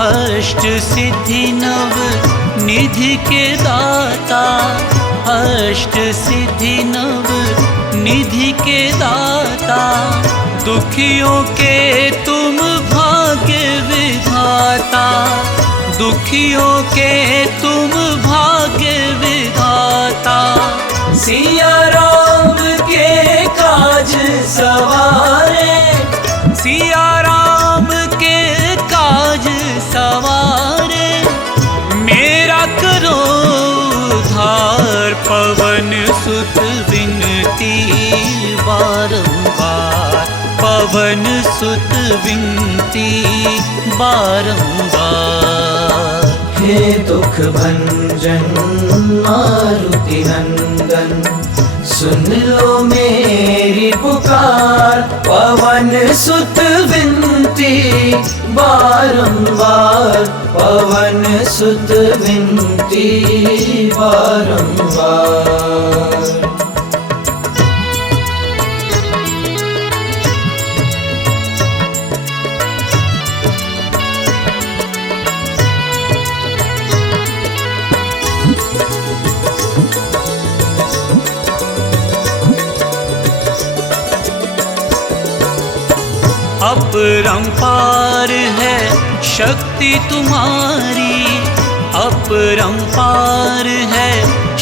अष्ट सिद्धि नव निधि के दाता, अष्ट सिद्धि नव निधि के दाता, दुखियों के तुम भाग्य विधाता, दुखियों के तुम भाग्य विधाता। सिया राम के काज सवारे, सिया राम के काज सवारे, मेरा करो उद्धार। पवन सुत विनती बारंबार, पवन सुत विनती बारंबार। हे दुख भंजन मारुति नंदन, सुन लो मेरी पुकार। पवन सुत विनती बारंबार, पवन सुत विनती बारंबार। अपरंपार है शक्ति तुम्हारी, अपरंपार है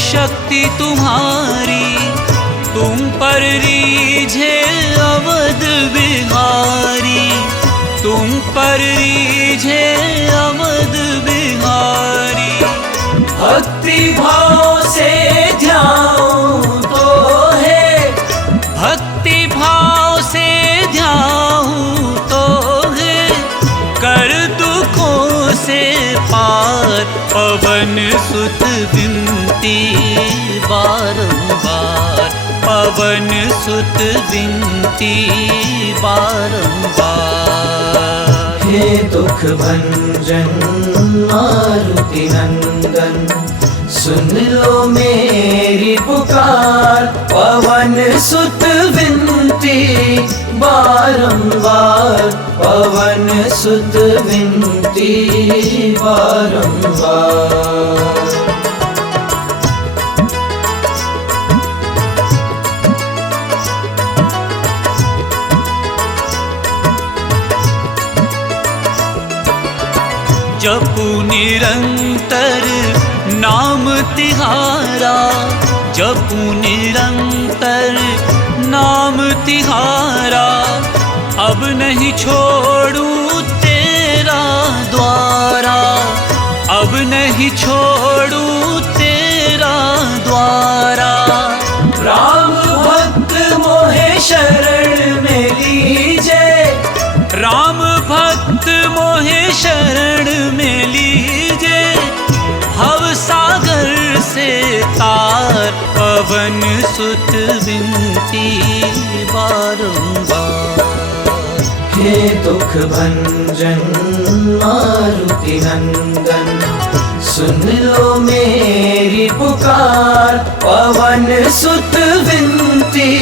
शक्ति तुम्हारी। तुम पर रीझे अवध बिहारी, तुम पर रीझे अवध बिहारी। भक्ति भाव से ध्यान तो है, भक्ति भाव से ध्यान तो है, कर दुखों से पार। पवन सुत विनती बारंबार, पवन सुत विनती बारंबार। हे दुख भंजन मारुति नंदन, सुन लो मेरी पुकार। पवन सुत विनती बारंबार, पवन सुत विनती बारंबार। जपू निरंतर नाम तिहारा, जपू निरंतर नाम तिहारा। अब नहीं छोड़ूं तेरा द्वारा, अब नहीं छोड़ूं तेरा द्वारा। राम भक्त मोहे शरण में लीजे, राम भक्त मोहे शरण में लीजे। भव सागर से तार, पवन सुत विनती बारंबार। हे दुख भंजन मारुति नंदन, सुन लो मेरी पुकार। पवन सुत विनती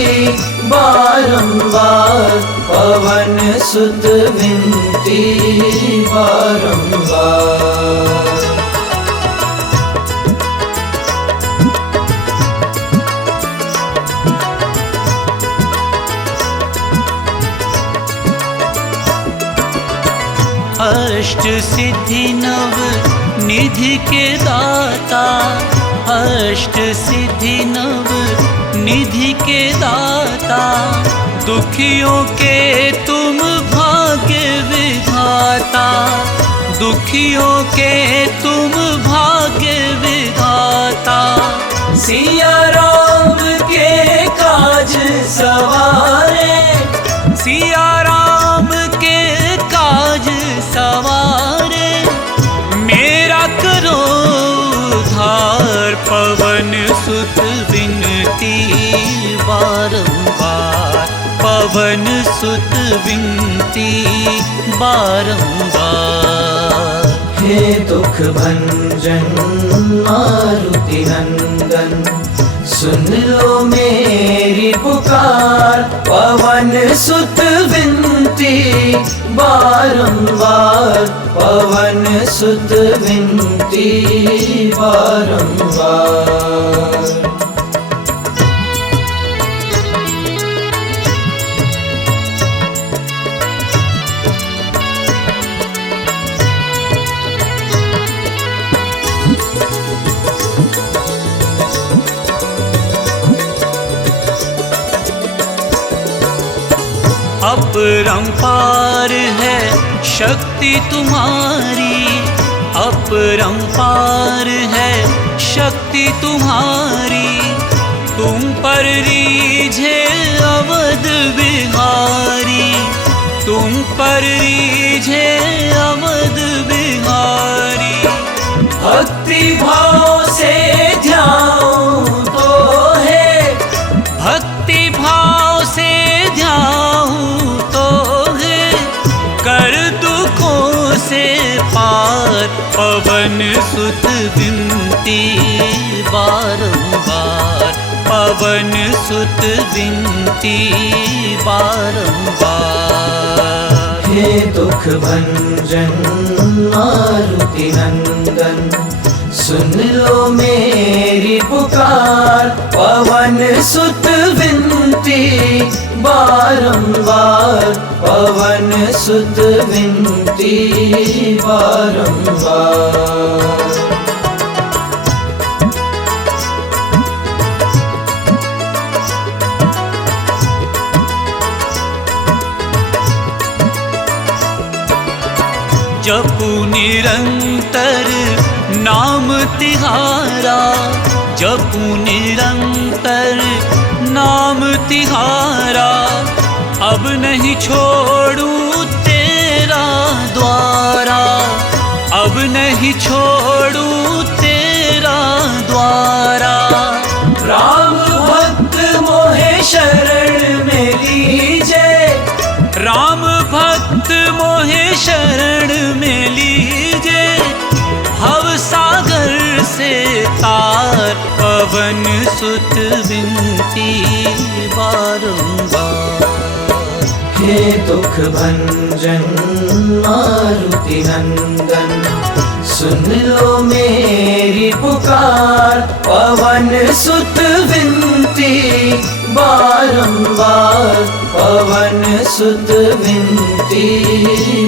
बारंबार, पवन सुत विनती बारंबार। अष्ट सिद्धि नव निधि के दाता, अष्ट सिद्धि नव निधि के दाता। दुखियों के तुम भाग्य विधाता, दुखियों के तुम भाग्य विधाता। सिया राम के काज सवारे, सिया राम के काज सवारे, मेरा करो उद्धार। पवन सुत विनती बारंबार, पवन सुत विनती बारंबार। हे दुख भंजन मारुति नंदन, सुन लो मेरी पुकार। पवन सुत विनती बारंबार, पवन सुत विनती बारंबार। अपरंपार है शक्ति तुम्हारी, अपरंपार है शक्ति तुम्हारी। तुम पर रीझे अवध बिहारी, तुम पर रीझे अवध बिहारी। भक्ति भाव से ध्याऊं तो है, भक्ति भाव से ध्याऊं तो है, कर दुखों से पार। पवन सुत विनती बारंबार, पवन सुत विनती बारंबार। हे दुख भंजन मारुति नंदन, सुन लो मेरी पुकार। पवन सुत विनती बारंबार, पवन सुत विनती बारंबार। जपू निरंतर नाम तिहारा, जपू निरंतर नाम तिहारा। अब नहीं छोड़ू तेरा द्वारा, अब नहीं छोड़ू तेरा द्वारा। राम भक्त मोहे शरण में लीजे, राम भक्त मोहे शरण में लीजे। भव सागर से तार, पवन सुत विनती बारंबार। हे दुख भंजन मारुति नंदन, सुन लो मेरी पुकार। पवन सुत विनती बारंबार, पवन सुत विनती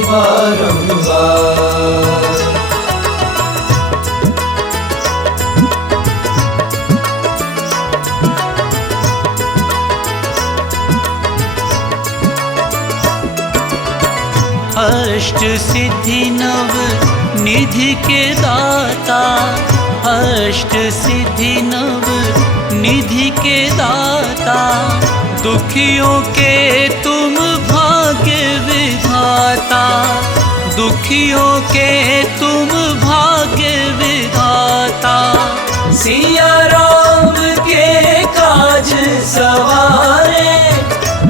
बारंबार। अष्ट सिद्धि नव निधि के दाता, अष्ट सिद्धि नव निधि के दाता। दुखियों के तुम भाग्य विधाता, दुखियों के तुम भाग्य विधाता। सिया राम के काज सवारे,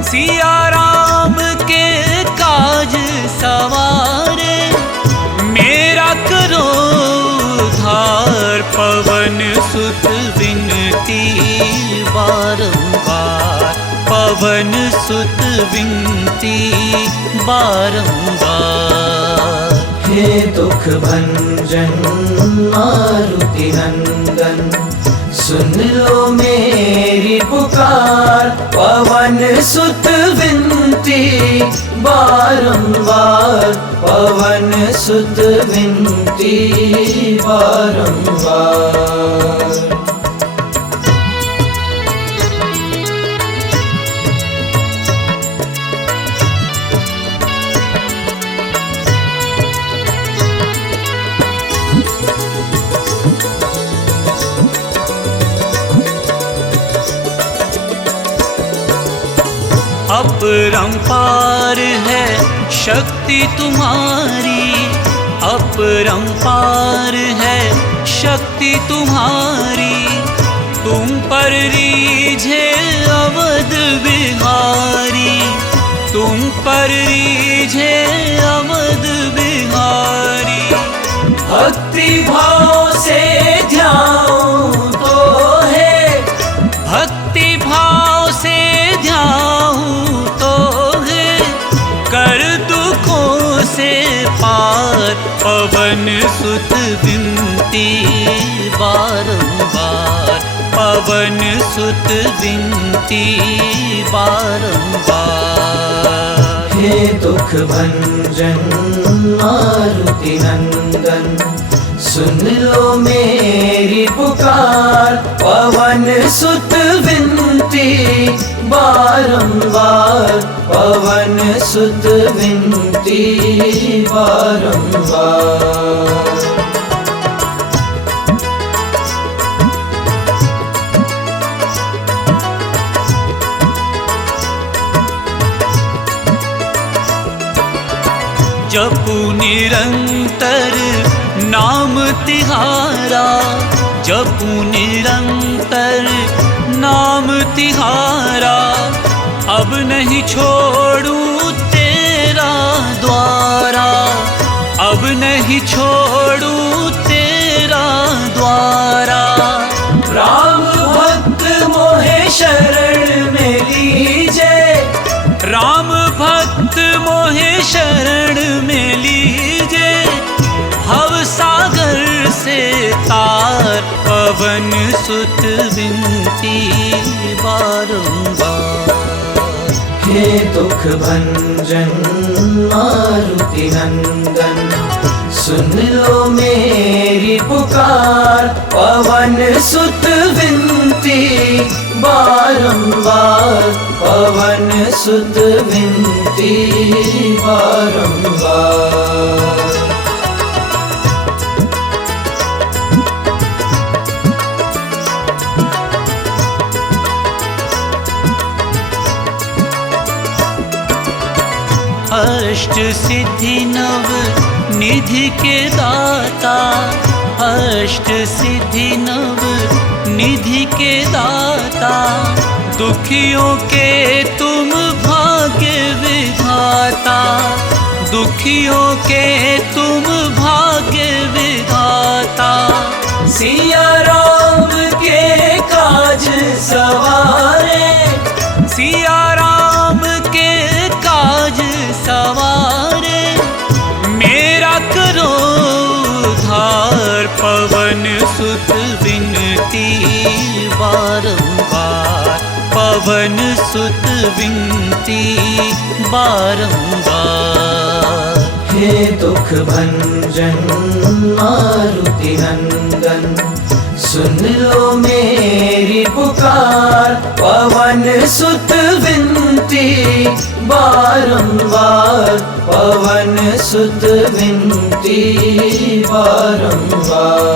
सिया राम के काज सवारे। मेरा करो उद्धार, पवन सुत विनती बारंबार, पवन सुत विनती बारंबार। हे दुख भंजन मारुति नंदन, सुन लो मेरी पुकार। पवन सुत विनती बारंबार, पवन सुत विनती बारंबार। अपरंपार है शक्ति तुम्हारी, अपरंपार है शक्ति तुम्हारी। तुम पर रीझे अवध बिहारी, तुम पर रीझे अवध बिहारी। भक्ति भाव से ध्याऊं तो है, भक्ति भाव से ध्याऊं तो है, कर दुखों से पार। पवन सुत विनती बारंबार, पवन सुत विनती बारंबार। हे दुख भंजन मारुति नंदन, सुन लो मेरी पुकार। पवन सुत विनती बारंबार पवन सुत विनती बारंबार। जपू निरंतर नाम तिहारा, जपू निरंतर नाम तिहारा, अब नहीं छोड़ू तेरा द्वारा, अब नहीं छोड़ू तेरा द्वारा। राम भक्त मोहे शरण में लीजे, राम भक्त मोहे शरण में लीजे, भव सागर से तार पवन सुत विनती बारंबार। हे दुख भंजन मारुति नंदन, सुन लो मेरी पुकार, पवन सुत विनती बारंबार, पवन सुत विनती बारंबार। अष्ट सिद्धि नव निधि के दाता, अष्ट सिद्धि नव निधि के दाता, दुखियों के तुम भाग्य विधाता, दुखियों के तुम भाग्य विधाता। सिया राम के काज सवारे, सिया राम के काज सवारे, मेरा करो उद्धार, पवन सुत विनती बारंबार, पवन सुत विनती बारंबार। हे दुख भंजन मारुति नंदन, सुन लो मेरी पुकार, पवन सुत विनती बारंबार, पवन सुत विनती बारंबार।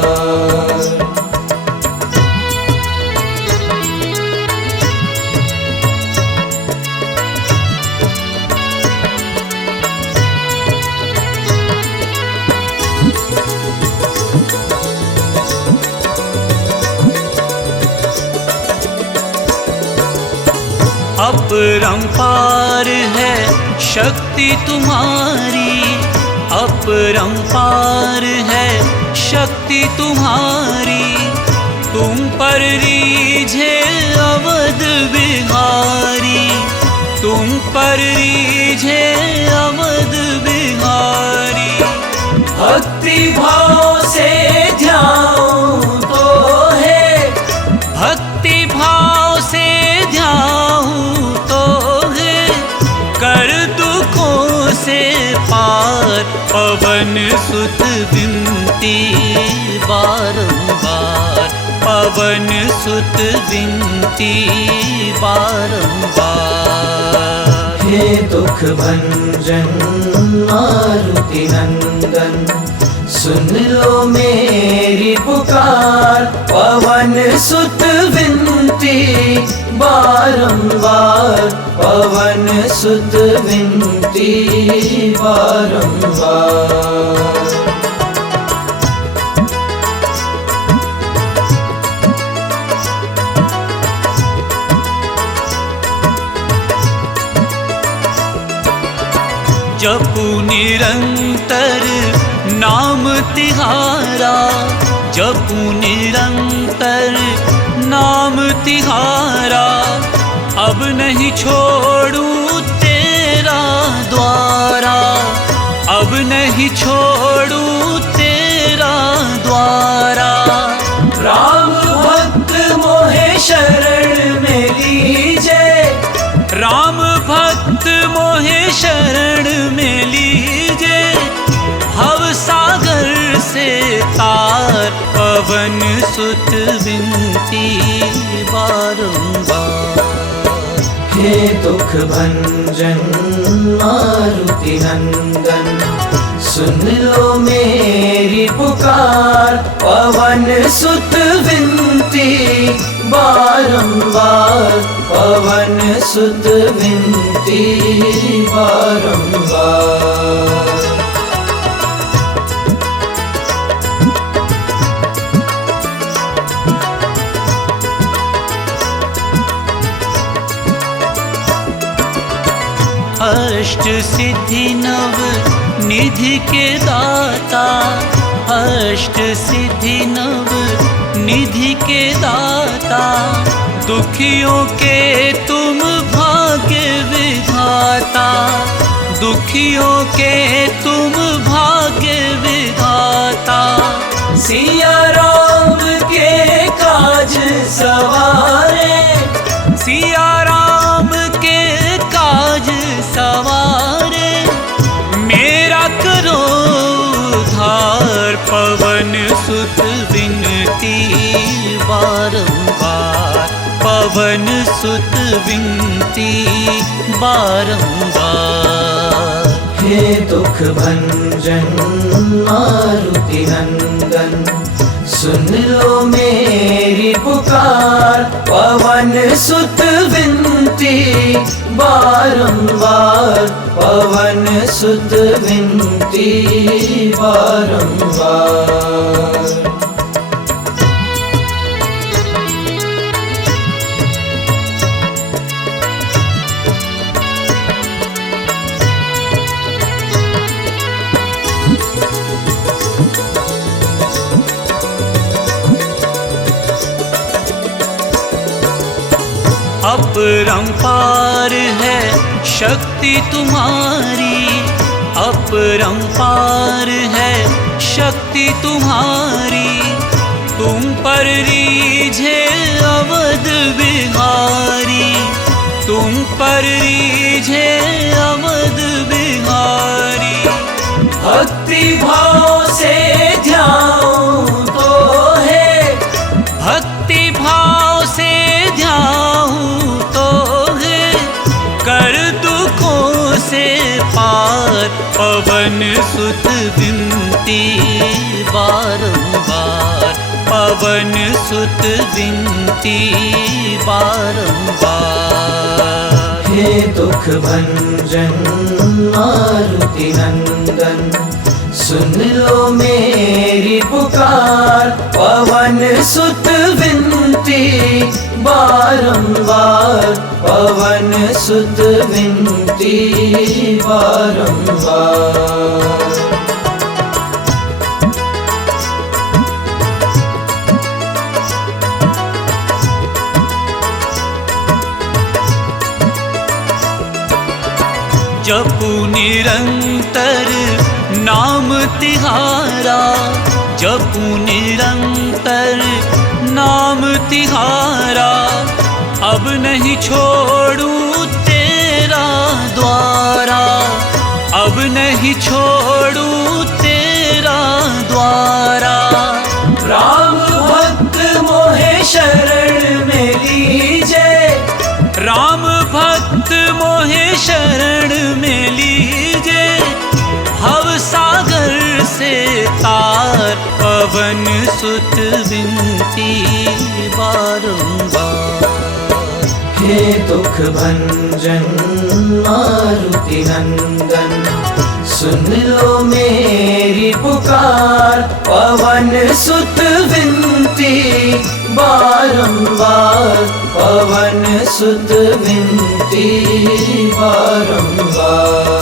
अपरंपार है शक्ति तुम्हारी, अपरंपार है शक्ति तुम्हारी, तुम पर रीझे अवध बिहारी, तुम पर रीझे अवध बिहारी। भक्ति भाव से ध्याऊं तो है, भक्ति भाव से ध्याऊं तो है, कर दुखों से पार, पवन सुत विनती बारंबार, पवन सुत विनती बारंबार। हे दुख भंजन मारुति नंदन, सुन लो मेरी पुकार, पवन सुत विनती बारंबार, पवन सुत विनती बारंबार। जपू निरंतर नाम तिहारा, जपू निरंतर नाम तिहारा, अब नहीं छोड़ू तेरा द्वारा, अब नहीं छोड़ू तेरा द्वारा। राम भक्त मोहे शरण में लीजे, राम भक्त मोहे शरण में लीजे, भव सागर से तार, पवन सुत विनती बारंबार। हे दुख भंजन मारुति नंदन, सुन लो मेरी पुकार। पवन सुत विनती बारंबार, पवन सुत विनती बारंबार। अष्ट सिद्धि नव निधि के दाता, अष्ट सिद्धि नव निधि के दाता, दुखियों के तुम भाग्य विधाता, दुखियों के तुम भाग्य विधाता। सिया राम के काज सवारे, सिया राम के काज सवारे, मेरा करो उद्धार। पवन सुत विनती बारंबार, पवन सुत विनती बारंबार। हे दुख भंजन मारुति नंदन, सुन लो मेरी पुकार। पवन सुत विनती बारंबार, पवन सुत विनती बारंबार। अपरंपार है शक्ति तुम्हारी, अपरंपार है शक्ति तुम्हारी। तुम पर रीझे अवध बिहारी, तुम पर रीझे अवध बिहारी। भक्ति भाव से ध्यान तो है, भक्ति भाव से ध्यान तो है, कर दुखों से पार। पवन सुत विनती बारंबार, पवन सुत विनती बारंबार। हे दुख भंजन मारुति नंदन, सुन लो मेरी पुकार। पवन सुत विनती बारंबार, पवन सुत विनती बारंबार। जपू निरंतर नाम तिहारा, जपू निरंतर नाम तिहारा। अब नहीं छोड़ूं तेरा द्वारा, अब नहीं छोड़ूं तेरा द्वारा। राम भक्त मोहे शरण में लीजे, राम भक्त मोहे शरण में लीजे। भव सागर से तार, पवन सुत विनती बारंबार। हे दुख भंजन मारुति नंदन, सुन लो मेरी पुकार। पवन सुत विनती बारंबार, पवन सुत विनती बारंबार।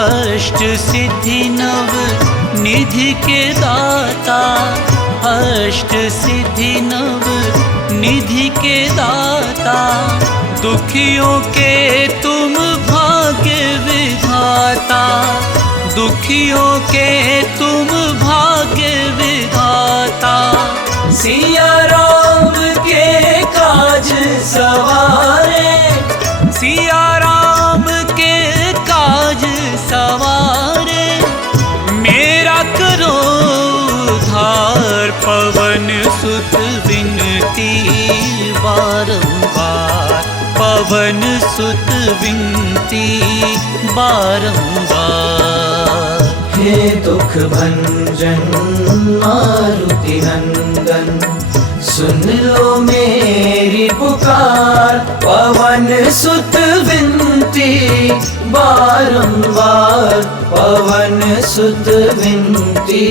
अष्ट सिद्धि नव निधि के दाता, अष्ट सिद्धि नव निधि के दाता। दुखियों के तुम भाग्य विधाता, दुखियों के तुम भाग्य विधाता। सिया राम के काज सवारे, सिया राम के काज पवन सुत विनती बारंबार, पवन सुत विनती बारंबार। हे दुख भंजन मारुति नंदन, सुन लो मेरी पुकार, पवन सुत विनती बारंबार, पवन सुत विनती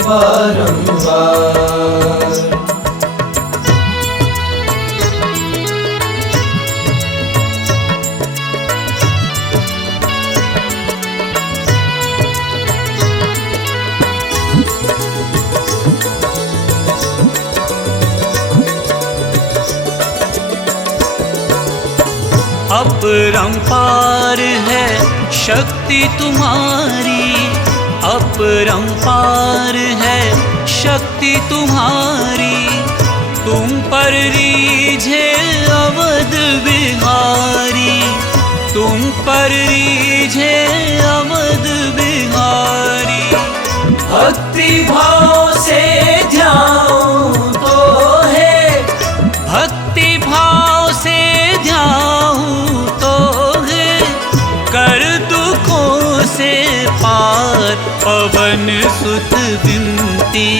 बारंबार। अपरंपार है शक्ति तुम्हारी, अपरंपार है शक्ति तुम्हारी, तुम पर रीझे अवध बिहारी, तुम पर रीझे अवध बिहारी। भक्ति भाव से ध्याऊं तो है, भक्ति भाव से ध्याऊं तो है, कर दुखों से पार, पवन सुत विनती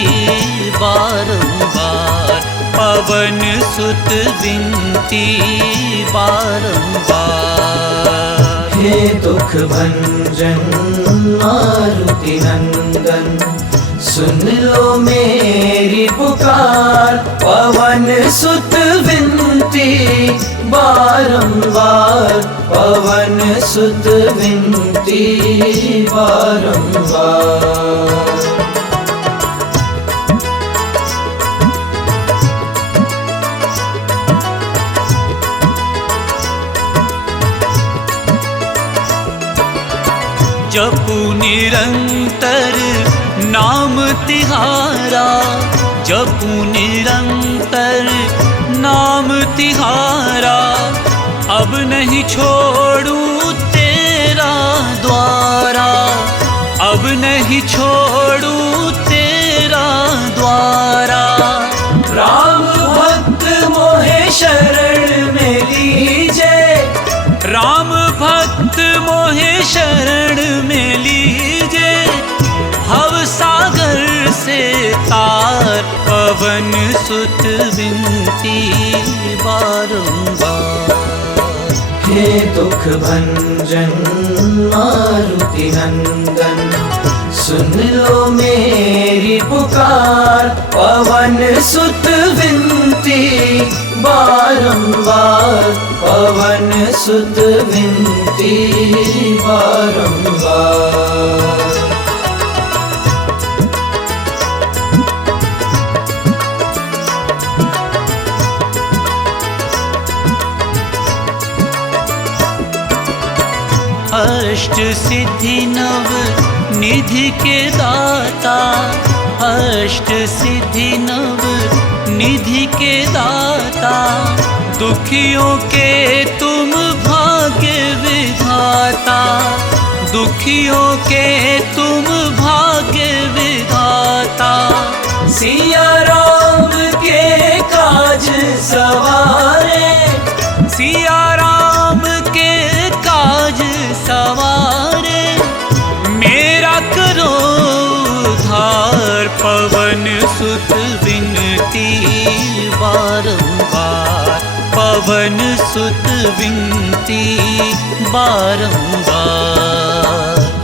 बारंबार, पवन सुत विनती बारंबार। हे दुख भंजन मारुति नंदन, सुन लो मेरी पुकार, पवन सुत विनती बारंबार, पवन सुत विनती बारंबार। जपू निरंतर नाम तिहारा, जपू निरंतर नाम तिहारा, अब नहीं छोड़ूं तेरा द्वारा, अब नहीं छोड़ूं तेरा द्वारा। राम भक्त मोहे शरण में लीजे, राम भक्त मोहे शरण में लीजे, भव सागर से तार, पवन सुत विनती बारंबार। हे दुख भंजन मारुति नंदन, सुन लो मेरी पुकार, पवन सुत विनती बारंबार, पवन सुत विनती बारंबार। अष्ट सिद्धि नव निधि के दाता, अष्ट सिद्धि नव निधि के दाता, दुखियों के तुम भाग्य विधाता, दुखियों के तुम भाग्य विधाता। सिया राम के काज सवारे, सिया राम के काज सवारे, मेरा करो उद्धार, पवन सुत विनती बारंबार, पवन सुत विनती बारंबार।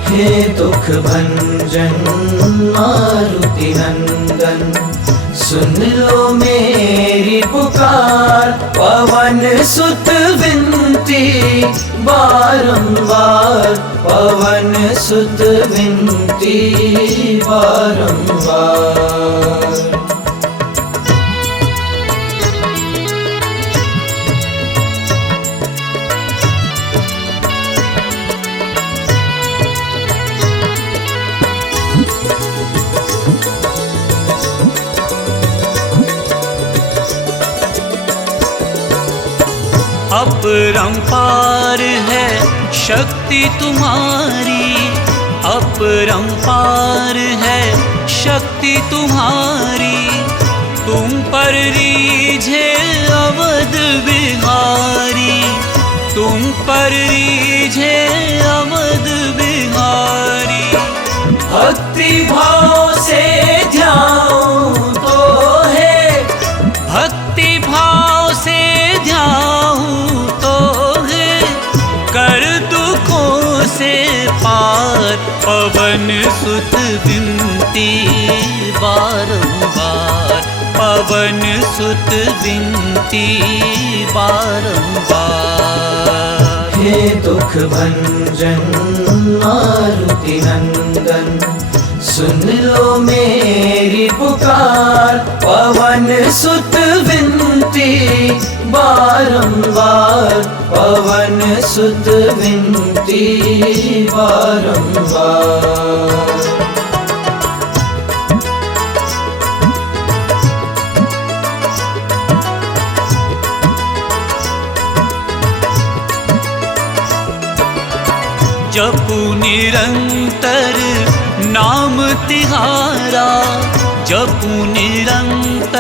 हे दुख भंजन मारुति नंदन, सुन लो मेरी पुकार, पवन सुत विनती बारंबार, पवन सुत विनती बारंबार। अपरंपार है शक्ति तुम्हारी, अपरंपार है शक्ति तुम्हारी, पर रीझे अवध बिहारी, तुम पर रीझे अवध बिहारी। भक्ति भाव से ध्याऊं तो है, भक्ति भाव से ध्याऊं तो है, कर दुखों से पार। पवन सुत विनती बारंबार, पवन सुत विनती बारंबार। हे दुख भंजन मारुति नंदन, सुन लो मेरी पुकार। पवन सुत विनती बारंबार, पवन सुत विनती बारंबार। जपू निरंतर नाम तिहारा, जपू निरंतर